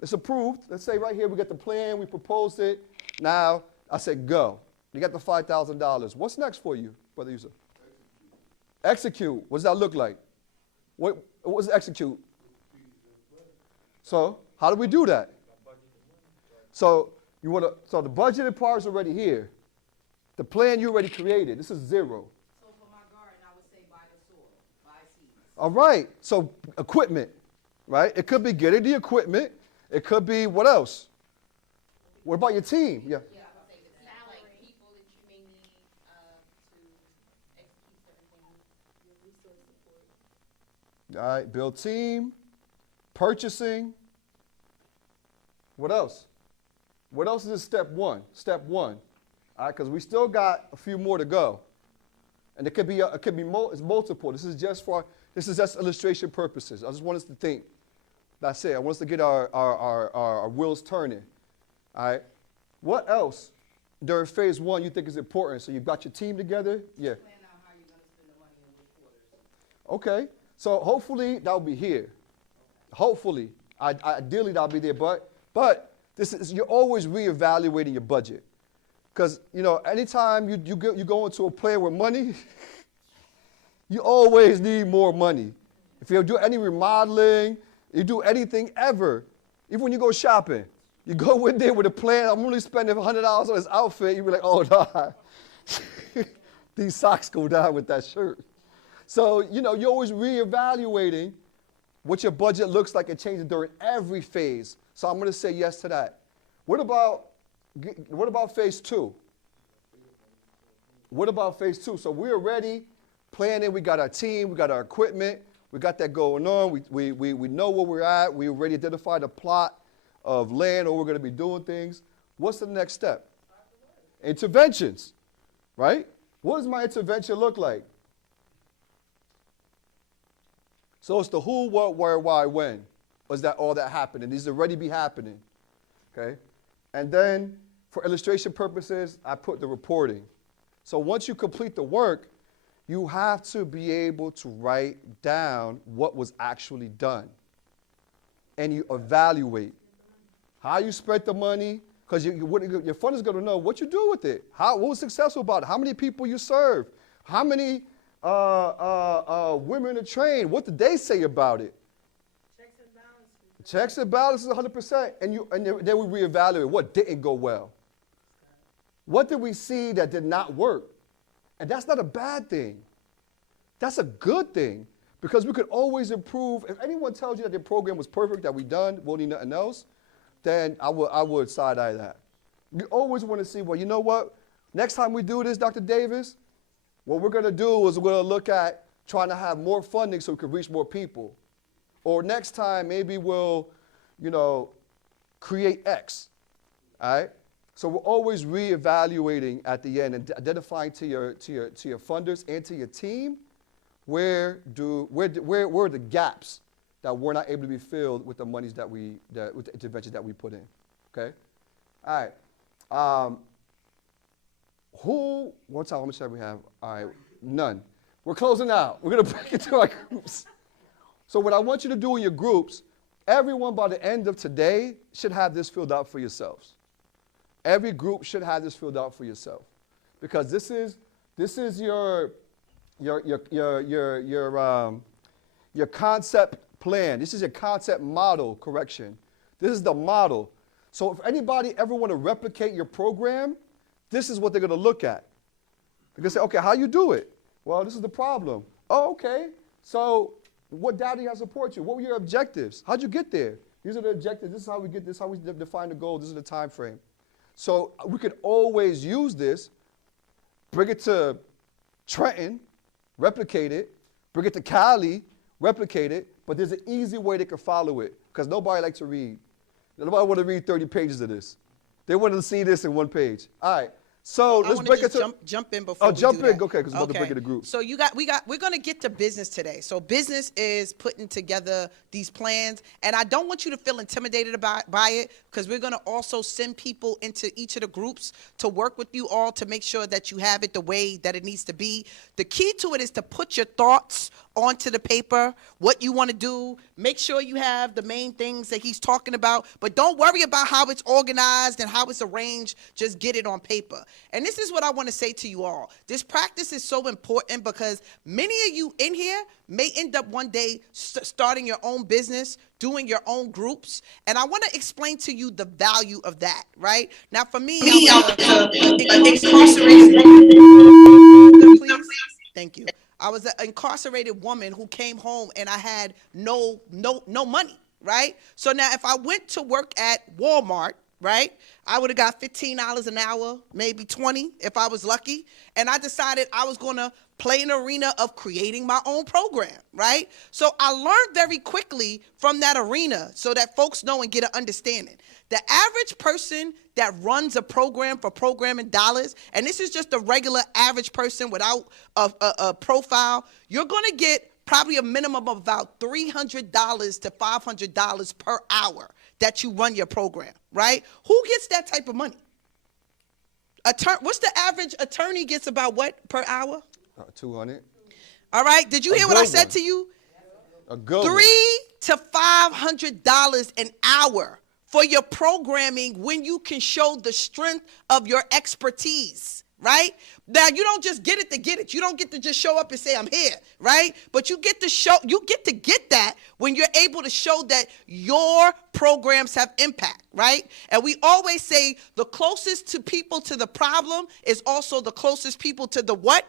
It's approved. Let's say right here we get the plan, we proposed it. Now I said go. You got the $5,000. What's next for you, Brother Yusuf? Execute. What does that look like? What does execute? So how do we do that? So the budgeted part is already here. The plan you already created. This is 0. So for my garden, I would say buy the soil, buy seeds. All right. So equipment, right? It could be getting the equipment. It could be what else? What about your team? Yeah. All right, build team, purchasing. What else? What else is step 1? Step 1. All right, because we still got a few more to go, and it's multiple. This is just illustration purposes. I just want us to think. That's it. I want us to get our wheels turning. All right. What else during phase 1 you think is important? So you've got your team together. Yeah. Plan out how you're going to spend the money in which quarters. Okay. So hopefully that'll be here. Hopefully, ideally that'll be there. But you're always reevaluating your budget, because anytime you go into a plan with money, you always need more money. If you do any remodeling, you do anything ever, even when you go shopping, you go in there with a plan. I'm only spending $100 on this outfit. You be like, oh no, these socks go down with that shirt. So, you're always reevaluating what your budget looks like and changing during every phase. So I'm going to say yes to that. What about phase 2? What about phase 2? So we're already planning. We got our team. We got our equipment. We got that going on. We know where we're at. We already identified a plot of land where we're going to be doing things. What's the next step? Interventions, right? What does my intervention look like? So it's the who, what, where, why, when. Was that all that happened? And these already be happening. Okay? And then for illustration purposes, I put the reporting. So once you complete the work, you have to be able to write down what was actually done. And you evaluate how you spent the money, because your fund is going to know what you do with it. What was successful about it? How many people you serve? How many women are trained? What did they say about it? Checks and balances 100%. And then we reevaluate what didn't go well. What did we see that did not work? And that's not a bad thing. That's a good thing because we could always improve. If anyone tells you that their program was perfect, that we done, won't need nothing else, then I would side-eye that. You always want to see, well, you know what? Next time we do this, Dr. Davis, what we're going to do is we're going to look at trying to have more funding so we can reach more people. Or next time, maybe we'll, create X, all right? So we're always reevaluating at the end and identifying to your funders and to your team where are the gaps that were not able to be filled with the monies with the interventions that we put in, okay? All right. How much time we have? All right, none. We're closing out. We're going to break into our groups. So what I want you to do in your groups, everyone by the end of today should have this filled out for yourselves. Every group should have this filled out for yourself, because this is your concept plan. This is your concept model correction. This is the model. So if anybody ever want to replicate your program, this is what they're going to look at. They're going to say, okay, how you do it? Well, this is the problem. Oh, okay. So what data do you have to support you? What were your objectives? How'd you get there? These are the objectives. This is how we get this, how we define the goal. This is the time frame. So we could always use this, bring it to Trenton, replicate it, bring it to Cali, replicate it, but there's an easy way they can follow it because nobody likes to read. Nobody want to read 30 pages of this. They want to see this in one page. All right. So let's break it to jump in before. Oh, jump in. Okay, because we're about to break it to group. So we're gonna get to business today. So business is putting together these plans, and I don't want you to feel intimidated by it, because we're gonna also send people into each of the groups to work with you all to make sure that you have it the way that it needs to be. The key to it is to put your thoughts onto the paper, what you want to do. Make sure you have the main things that he's talking about, but don't worry about how it's organized and how it's arranged. Just get it on paper. And this is what I want to say to you all. This practice is so important because many of you in here may end up one day starting your own business, doing your own groups. And I want to explain to you the value of that, right? Now, for me, Thank you. I was an incarcerated woman who came home and I had no money, right? So now if I went to work at Walmart, right, I would have got $15 an hour, maybe 20 if I was lucky. And I decided I was going to play an arena of creating my own program, right? So I learned very quickly from that arena so that folks know and get an understanding. The average person that runs a program for programming dollars, and this is just a regular average person without a profile, you're going to get probably a minimum of about $300 to $500 per hour that you run your program, right? Who gets that type of money? What's the average attorney gets about what per hour? 200. All right. Did you hear what I said to you? A good $300 to $500 an hour for your programming when you can show the strength of your expertise, right? Now, you don't just get it to get it. You don't get to just show up and say, I'm here, right? But you get to get that when you're able to show that your programs have impact, right? And we always say the closest to people to the problem is also the closest people to the what?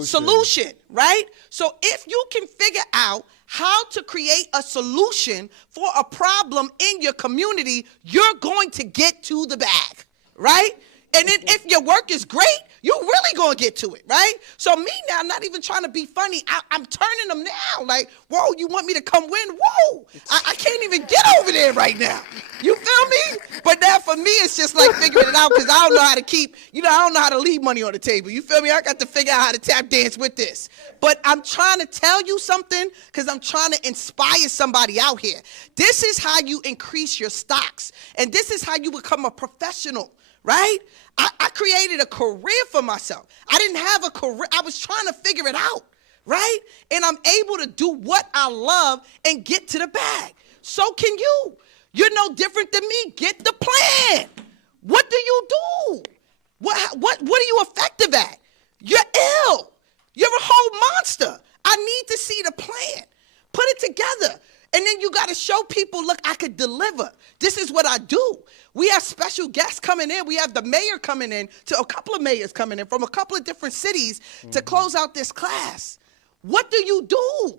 Solution, right? So if you can figure out how to create a solution for a problem in your community, you're going to get to the bag, right? And then if your work is great, you're really going to get to it, right? So me now, not even trying to be funny, I'm turning them now. Like, whoa, you want me to come win? Whoa, I can't even get over there right now. You feel me? But now for me, it's just like figuring it out because I don't know how to keep, I don't know how to leave money on the table. You feel me? I got to figure out how to tap dance with this. But I'm trying to tell you something because I'm trying to inspire somebody out here. This is how you increase your stocks. And this is how you become a professional. Right? I created a career for myself. I didn't have a career. I was trying to figure it out. Right? And I'm able to do what I love and get to the bag. So can you. You're no different than me. Get the plan. What do you do? What are you effective at? You're ill. You're a whole monster. I need to see the plan. Put it together. And then you got to show people, look, I could deliver. This is what I do. We have special guests coming in. We have the mayor coming in, to a couple of mayors coming in from a couple of different cities to close out this class. What do you do?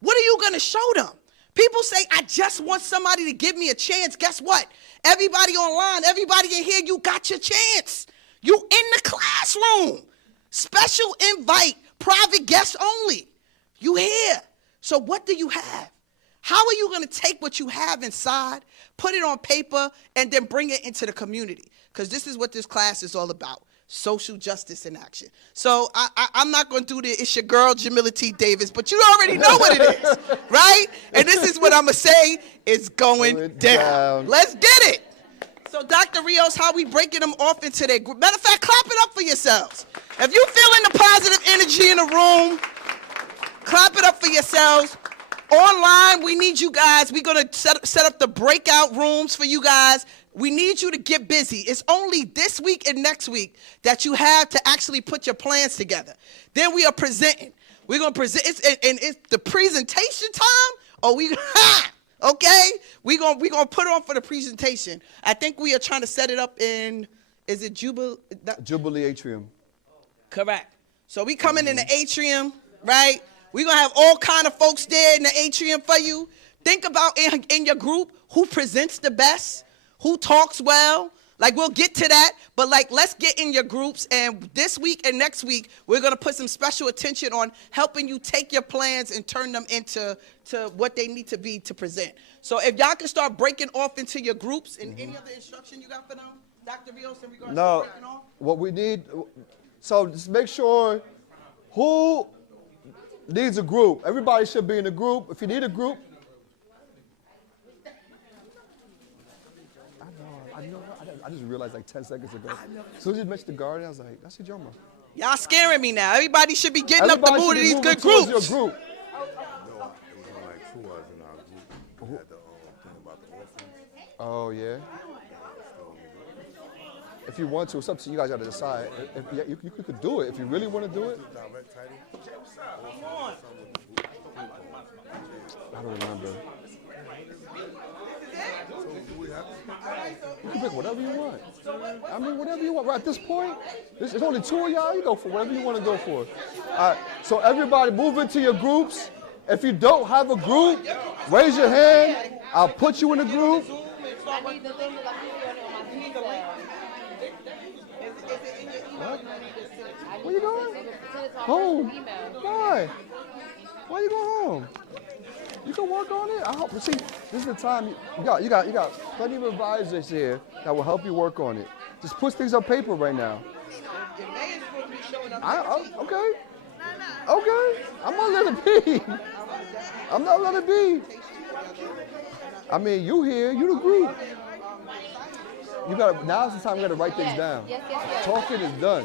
What are you going to show them? People say, I just want somebody to give me a chance. Guess what? Everybody online, everybody in here, you got your chance. You in the classroom. Special invite, private guests only. You here. So what do you have? How are you going to take what you have inside, put it on paper, and then bring it into the community? Because this is what this class is all about. Social justice in action. So I'm not going to do the It's Your Girl, Jamila T. Davis, but you already know what it is, right? And this is what I'm going to say is going down. Let's get it. So, Dr. Rios, how we breaking them off into their group? Matter of fact, clap it up for yourselves. If you feeling the positive energy in the room, clap it up for yourselves. Online, we need you guys. We're going to set up the breakout rooms for you guys. We need you to get busy. It's only this week and next week that you have to actually put your plans together. Then we are presenting. We're going to present. It's the presentation time. Oh, okay? We're going to put on for the presentation. I think we are trying to set it up in, is it Jubilee Atrium. Correct. So we coming in the atrium, right? We're going to have all kind of folks there in the atrium for you. Think about in your group who presents the best, who talks well. Like, we'll get to that, but like, let's get in your groups. And this week and next week, we're going to put some special attention on helping you take your plans and turn them into what they need to be to present. So if y'all can start breaking off into your groups, and any other instruction you got for them, Dr. Rios, in regards to breaking off? What we need, so just make sure who needs a group. Everybody should be in a group. If you need a group, I just realized like 10 seconds ago. As soon as you mentioned the Guardian, I was like, that's your drummer. Y'all scaring me now. Everybody should be getting up the mood of these good groups. Your group. Oh, yeah. If you want to, it's up to you guys. Got to decide. You could do it if you really want to do it. I don't remember. You can pick whatever you want. I mean, whatever you want. Right at this point, there's only two of y'all. You go for whatever you want to go for. All right. So everybody move into your groups. If you don't have a group, raise your hand. I'll put you in a group. Where you going? Home. Why? Why you going home? You can work on it. I hope. See, this is the time. You got plenty of advisors here that will help you work on it. Just put things on paper right now. Okay. Okay. I'm gonna let it be. I'm not letting it be. I mean, you here, you the group. You got. Now's the time we gotta write things down. Yes. Talking is done.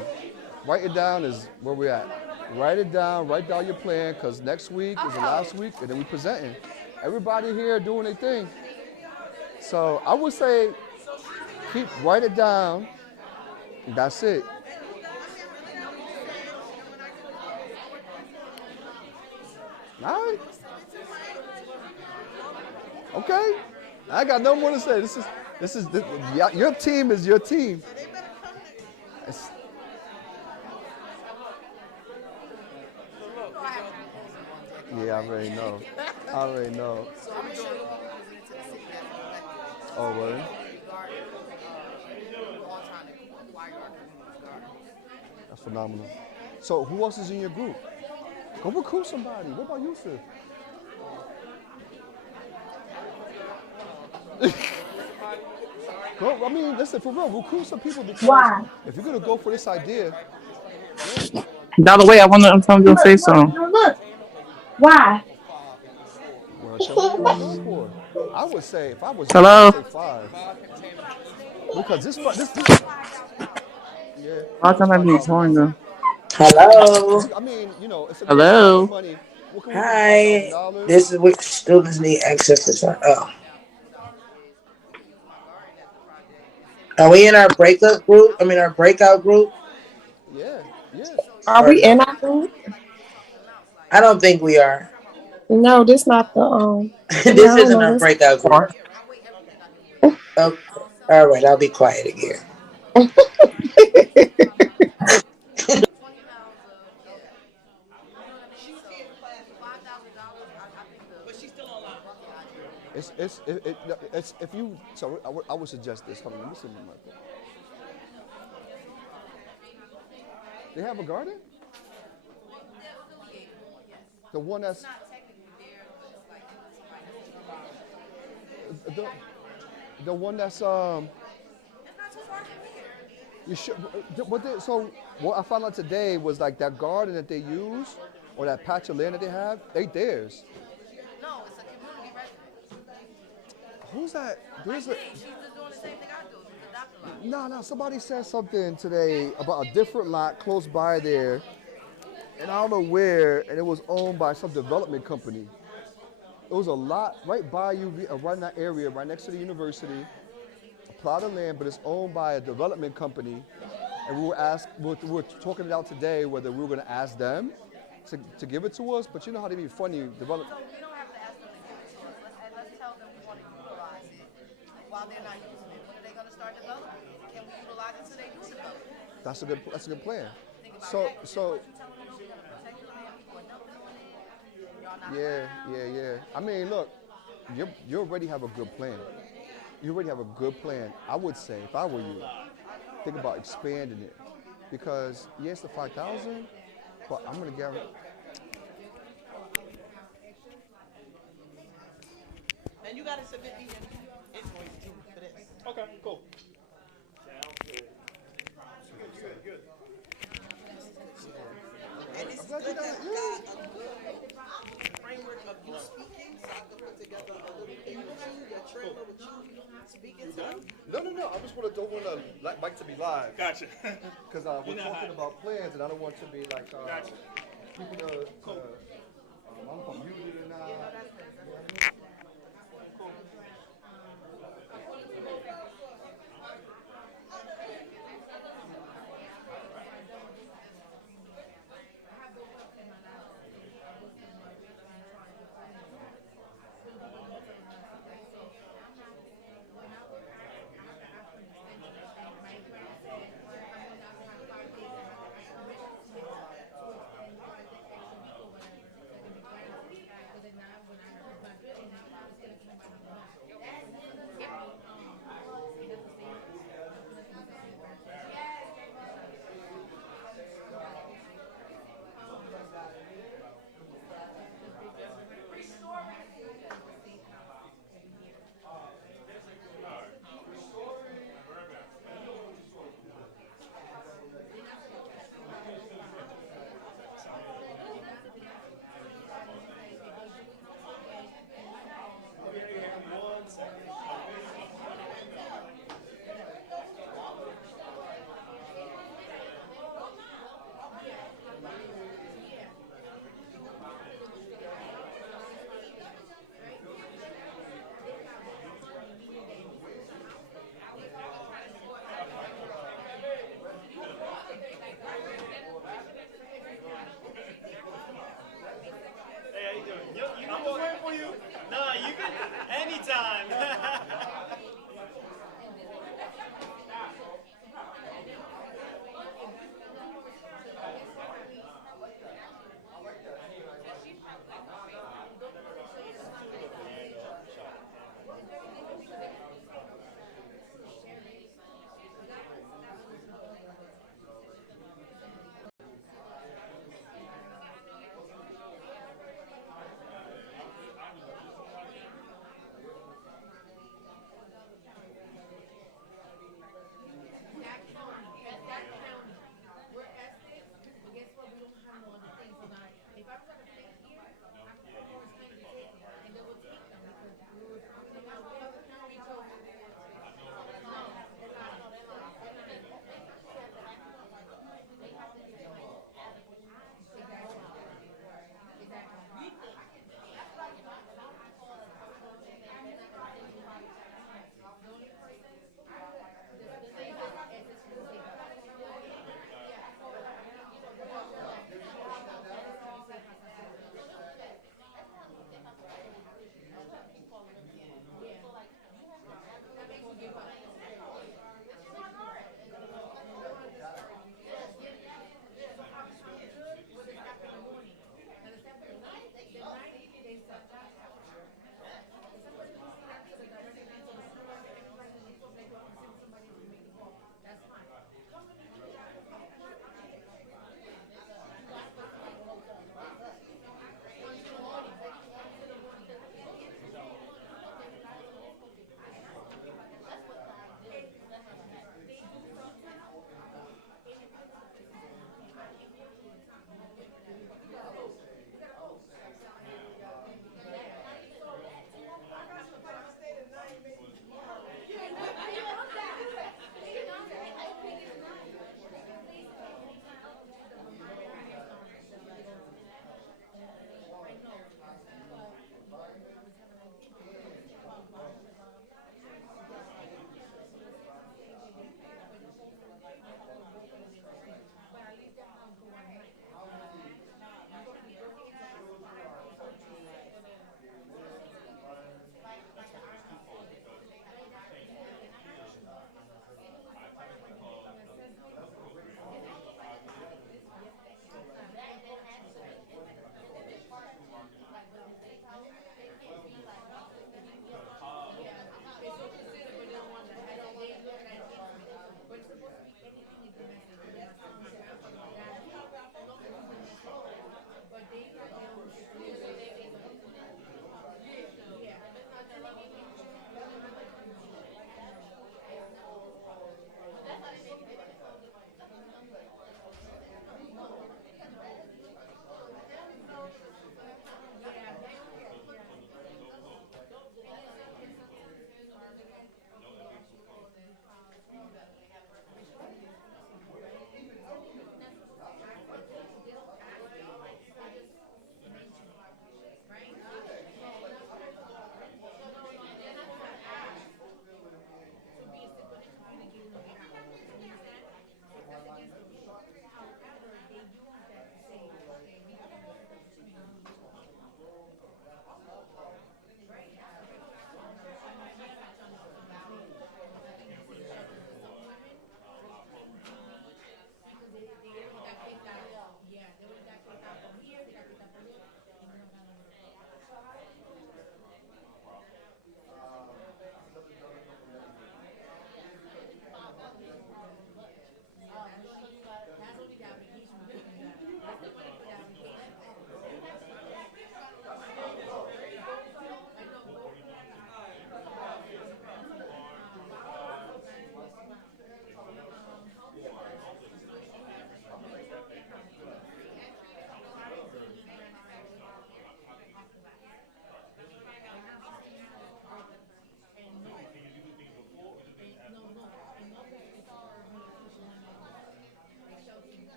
Write it down is where we're at. Write it down, write down your plan, because next week is the last week, and then we presenting. Everybody here doing their thing. So I would say, write it down. That's it. All right. Okay. I got no more to say. Your team is your team. Yeah, I already know. Oh, word? That's phenomenal. So who else is in your group? Go recruit somebody. What about Yusuf? Go, I mean, listen, for real, recruit some people because if you're going to go for this idea. By the way, I'm trying to say something. Why? Well, I would say, if I was you, Hello? I'd say 5. Because this yeah. Hello. I mean, you know, it's a good amount Hello? of money. What can we do, Hi. $5,000? This is what students need access to. Oh. Are we in our breakout group? Yeah. Are Or we no? in our group? I don't think we are. No, this not the yeah, This I don't isn't know our this breakout group. part. Okay. All right, I'll be quiet again. It's if you so I would suggest this. Hold on, let me see my mic. They have a garden. The one that's the, the one that's you should. So what I found out today was like that garden that they use or that patch of land that they have, they theirs. No, it's a community resident. Who's that? There's a She's just doing the same thing I do. She's adopted a no. lot. Somebody said something today about a different lot close by there, and I don't know where, and it was owned by some development company. It was a lot right by you, right in that area, right next to the university, a plot of land, but it's owned by a development company. And we were talking it out today whether we were going to ask them to give it to us, but you know how they be funny, develop. So we don't have to ask them to give it to us. Let's tell them we want to utilize it while they're not using it. When are they going to start developing it? Can we utilize it so they do develop it? That's a good plan. Think about So that. so You telling them, no, we're going to protect the land. People are dumping on it. Y'all not yeah. I mean, look, you already have a good plan. You already have a good plan. I would say, if I were you, think about expanding it. Because, yes, the 5,000, but I'm going to guarantee. And you got to submit me an invoice too for this. Okay, cool. And it's good that we got a good framework of you speaking, so I can put together a little interview, your trailer with you speaking to them. No. I just don't want to like to be live. Gotcha. Because we're talking about plans, and I don't want to be like people to I'm from you and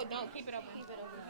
Oh, no, keep it over. Keep it over.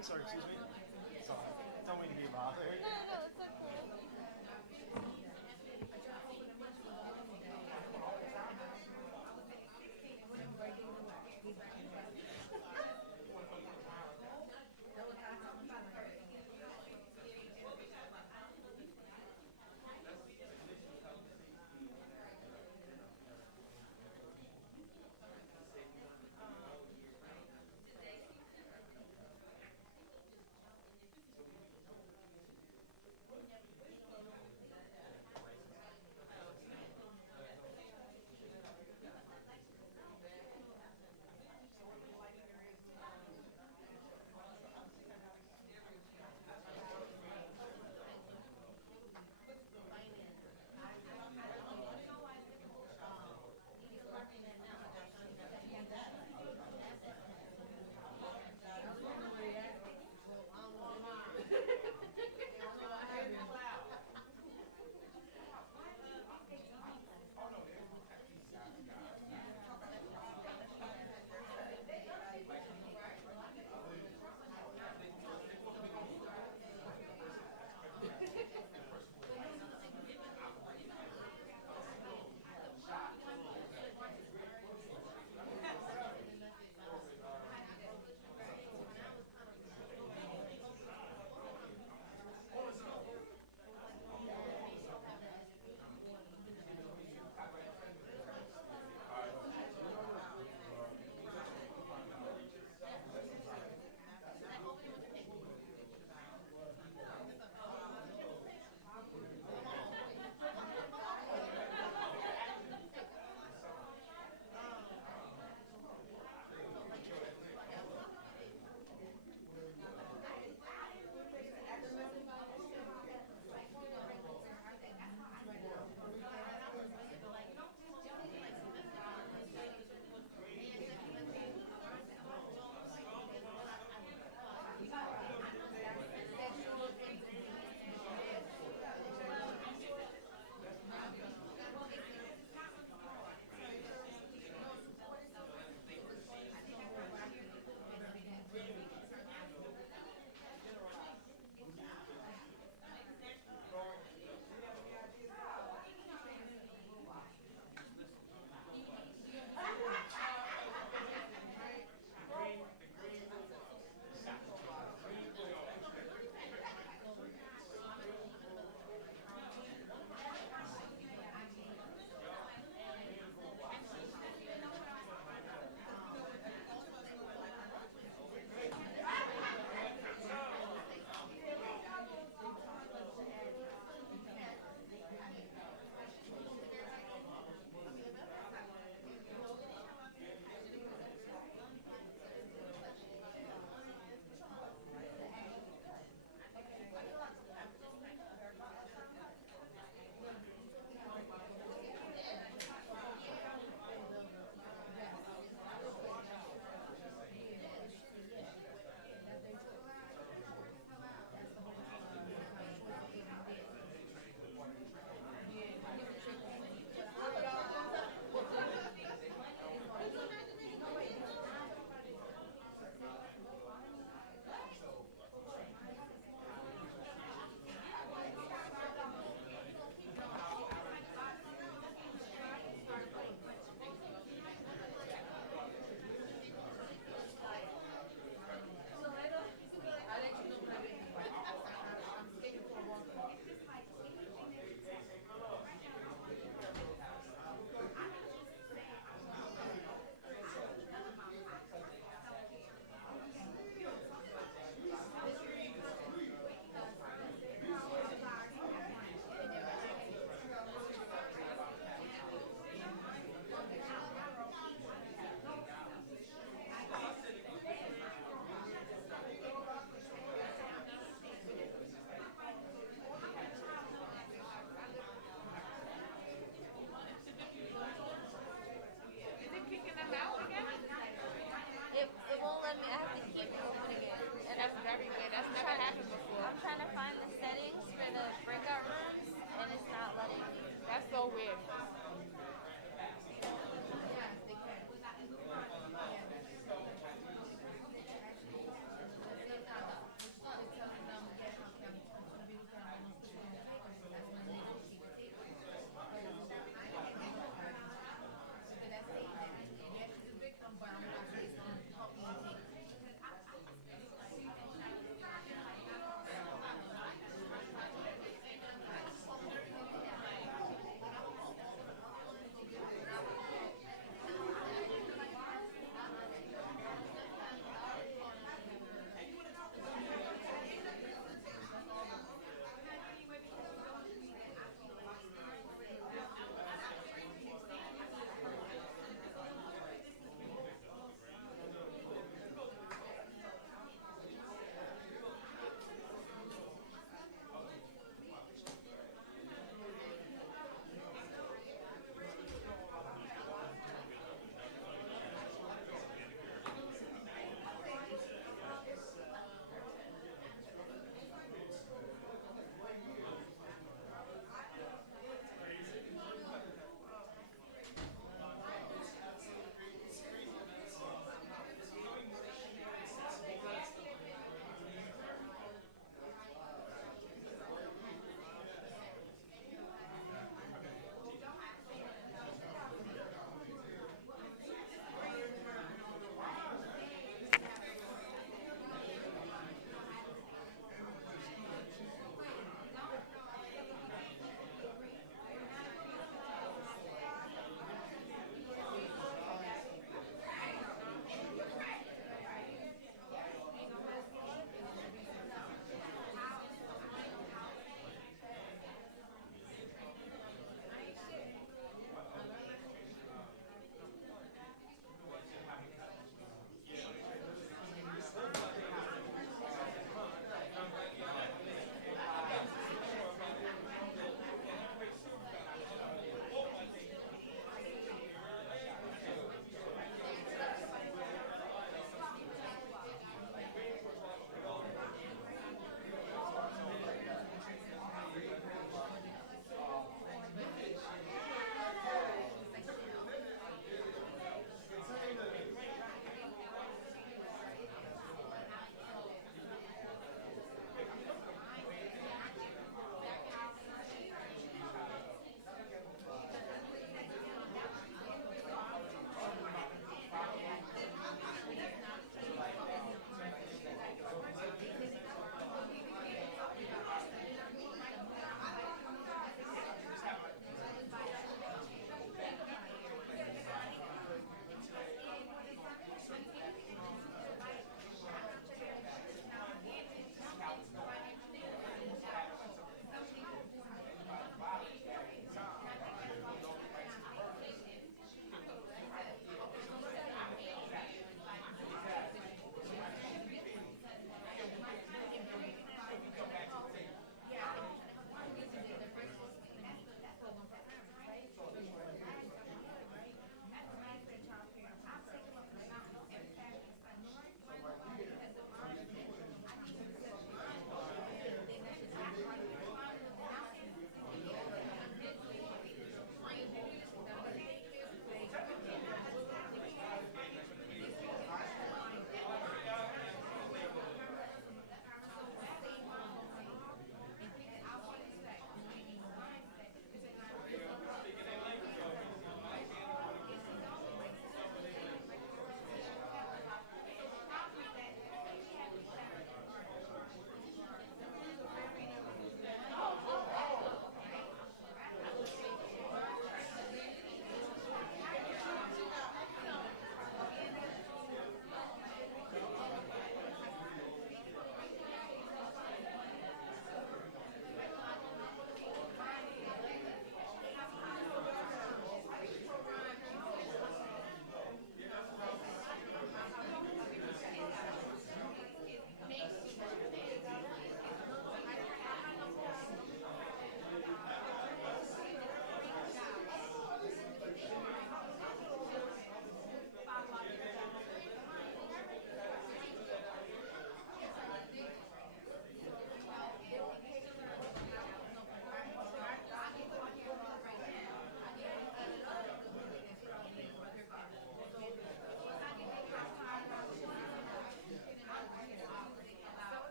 Sorry, excuse me. Sorry. Don't mean to be bothered.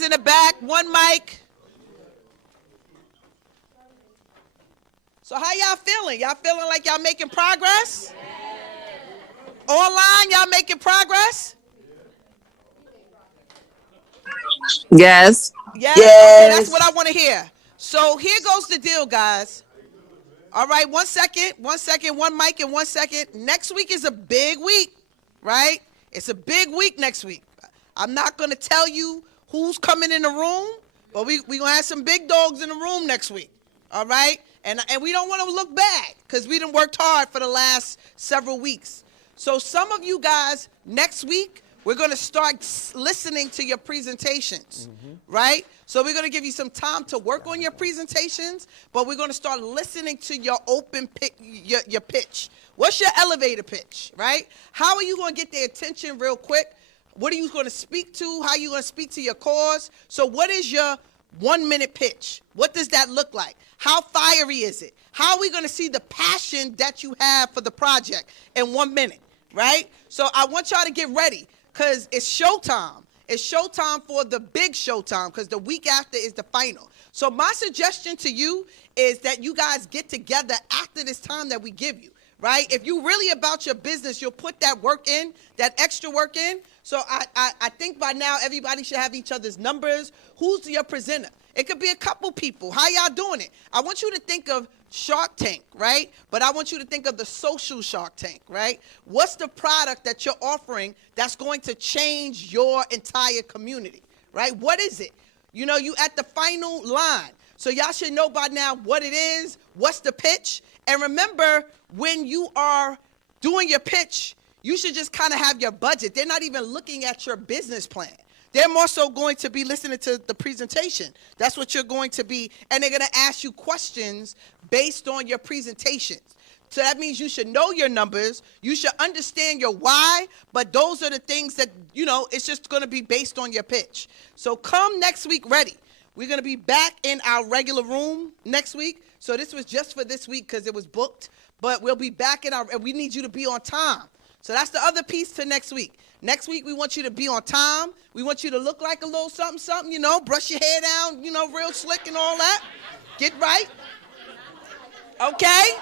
guys in the back, one mic. So how y'all feeling? Y'all feeling like y'all making progress? Online, y'all making progress? Yes. Yes? Okay, that's what I want to hear. So here goes the deal, guys. All right, 1 second, one mic in 1 second. Next week is a big week, right? It's a big week next week. I'm not going to tell you who's coming in the room, but we going to have some big dogs in the room next week, all right? And we don't want to look bad because we done worked hard for the last several weeks. So some of you guys, next week, we're going to start listening to your presentations, right? So we're going to give you some time to work on your presentations, but we're going to start listening to your your pitch. What's your elevator pitch, right? How are you going to get their attention real quick? What are you going to speak to? How are you going to speak to your cause? So what is your 1 minute pitch? What does that look like? How fiery is it? How are we going to see the passion that you have for the project in 1 minute, right? So I want y'all to get ready because it's showtime. It's showtime for the big showtime because the week after is the final. So my suggestion to you is that you guys get together after this time that we give you, right? If you really about your business, you'll put that work in, that extra work in. So I think by now everybody should have each other's numbers. Who's your presenter? It could be a couple people. How y'all doing it? I want you to think of Shark Tank, right? But I want you to think of the social Shark Tank, right? What's the product that you're offering that's going to change your entire community, right? What is it? You know, you at the final line. So y'all should know by now what it is, what's the pitch. And remember, when you are doing your pitch, you should just kind of have your budget. They're not even looking at your business plan. They're more so going to be listening to the presentation. That's what you're going to be. And they're going to ask you questions based on your presentations. So that means you should know your numbers. You should understand your why. But those are the things that, you know, it's just going to be based on your pitch. So come next week ready. We're going to be back in our regular room next week. So this was just for this week because it was booked. But we'll be back in and we need you to be on time. So that's the other piece to next week. Next week, we want you to be on time. We want you to look like a little something, something, you know, brush your hair down, you know, real slick and all that. Get right. Okay?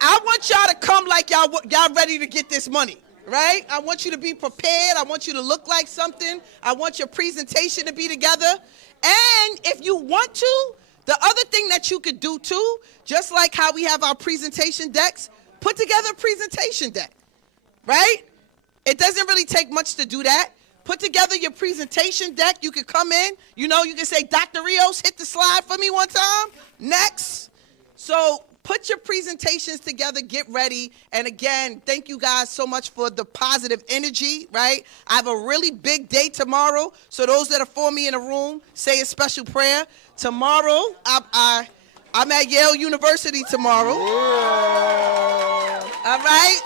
I want y'all to come like y'all ready to get this money, right? I want you to be prepared. I want you to look like something. I want your presentation to be together. And if you want to, the other thing that you could do too, just like how we have our presentation decks, put together a presentation deck, right? It doesn't really take much to do that. Put together your presentation deck. You could come in. You know, you can say, Dr. Rios, hit the slide for me one time. Next. So put your presentations together. Get ready. And again, thank you guys so much for the positive energy, right? I have a really big day tomorrow. So those that are for me in the room, say a special prayer. Tomorrow, I'm at Yale University tomorrow. Yeah. All right.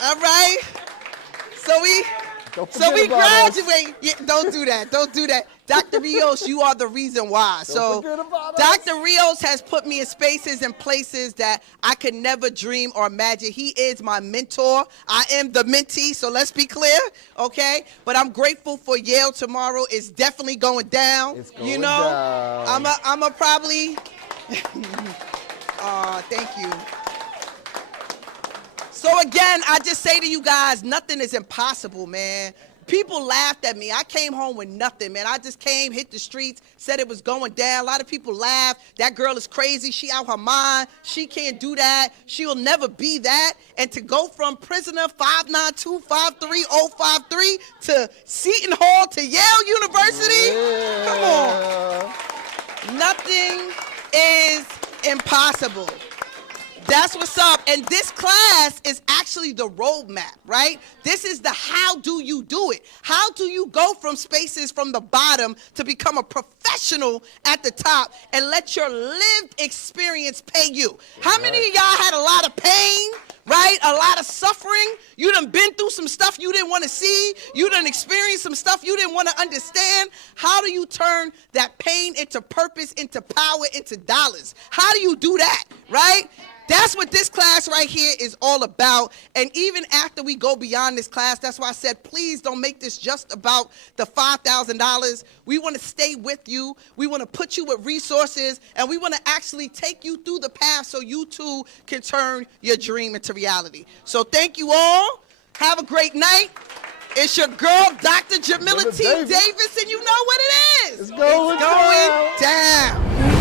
All right. So we graduate. Yeah, don't do that. Don't do that. Dr. Rios, you are the reason why. So Dr. Rios has put me in spaces and places that I could never dream or imagine. He is my mentor. I am the mentee, so let's be clear, okay? But I'm grateful for Yale tomorrow. It's definitely going down. It's going you know, down. I'm a probably. Thank you. So again, I just say to you guys, nothing is impossible, man. People laughed at me. I came home with nothing, man. I just came, hit the streets, said it was going down. A lot of people laughed. That girl is crazy. She out her mind. She can't do that. She will never be that. And to go from prisoner 592-53053 to Seton Hall to Yale University, come on. Nothing is impossible. That's what's up. And this class is actually the roadmap, right? This is the how do you do it? How do you go from spaces from the bottom to become a professional at the top and let your lived experience pay you? How many of y'all had a lot of pain, right? A lot of suffering. You done been through some stuff you didn't want to see. You done experienced some stuff you didn't want to understand. How do you turn that pain into purpose, into power, into dollars? How do you do that, right? That's what this class right here is all about. And even after we go beyond this class, that's why I said, please don't make this just about the $5,000. We want to stay with you. We want to put you with resources, and we want to actually take you through the path so you too can turn your dream into reality. So thank you all. Have a great night. It's your girl, Dr. Jamila T. Davis, and you know what it is. It's going down.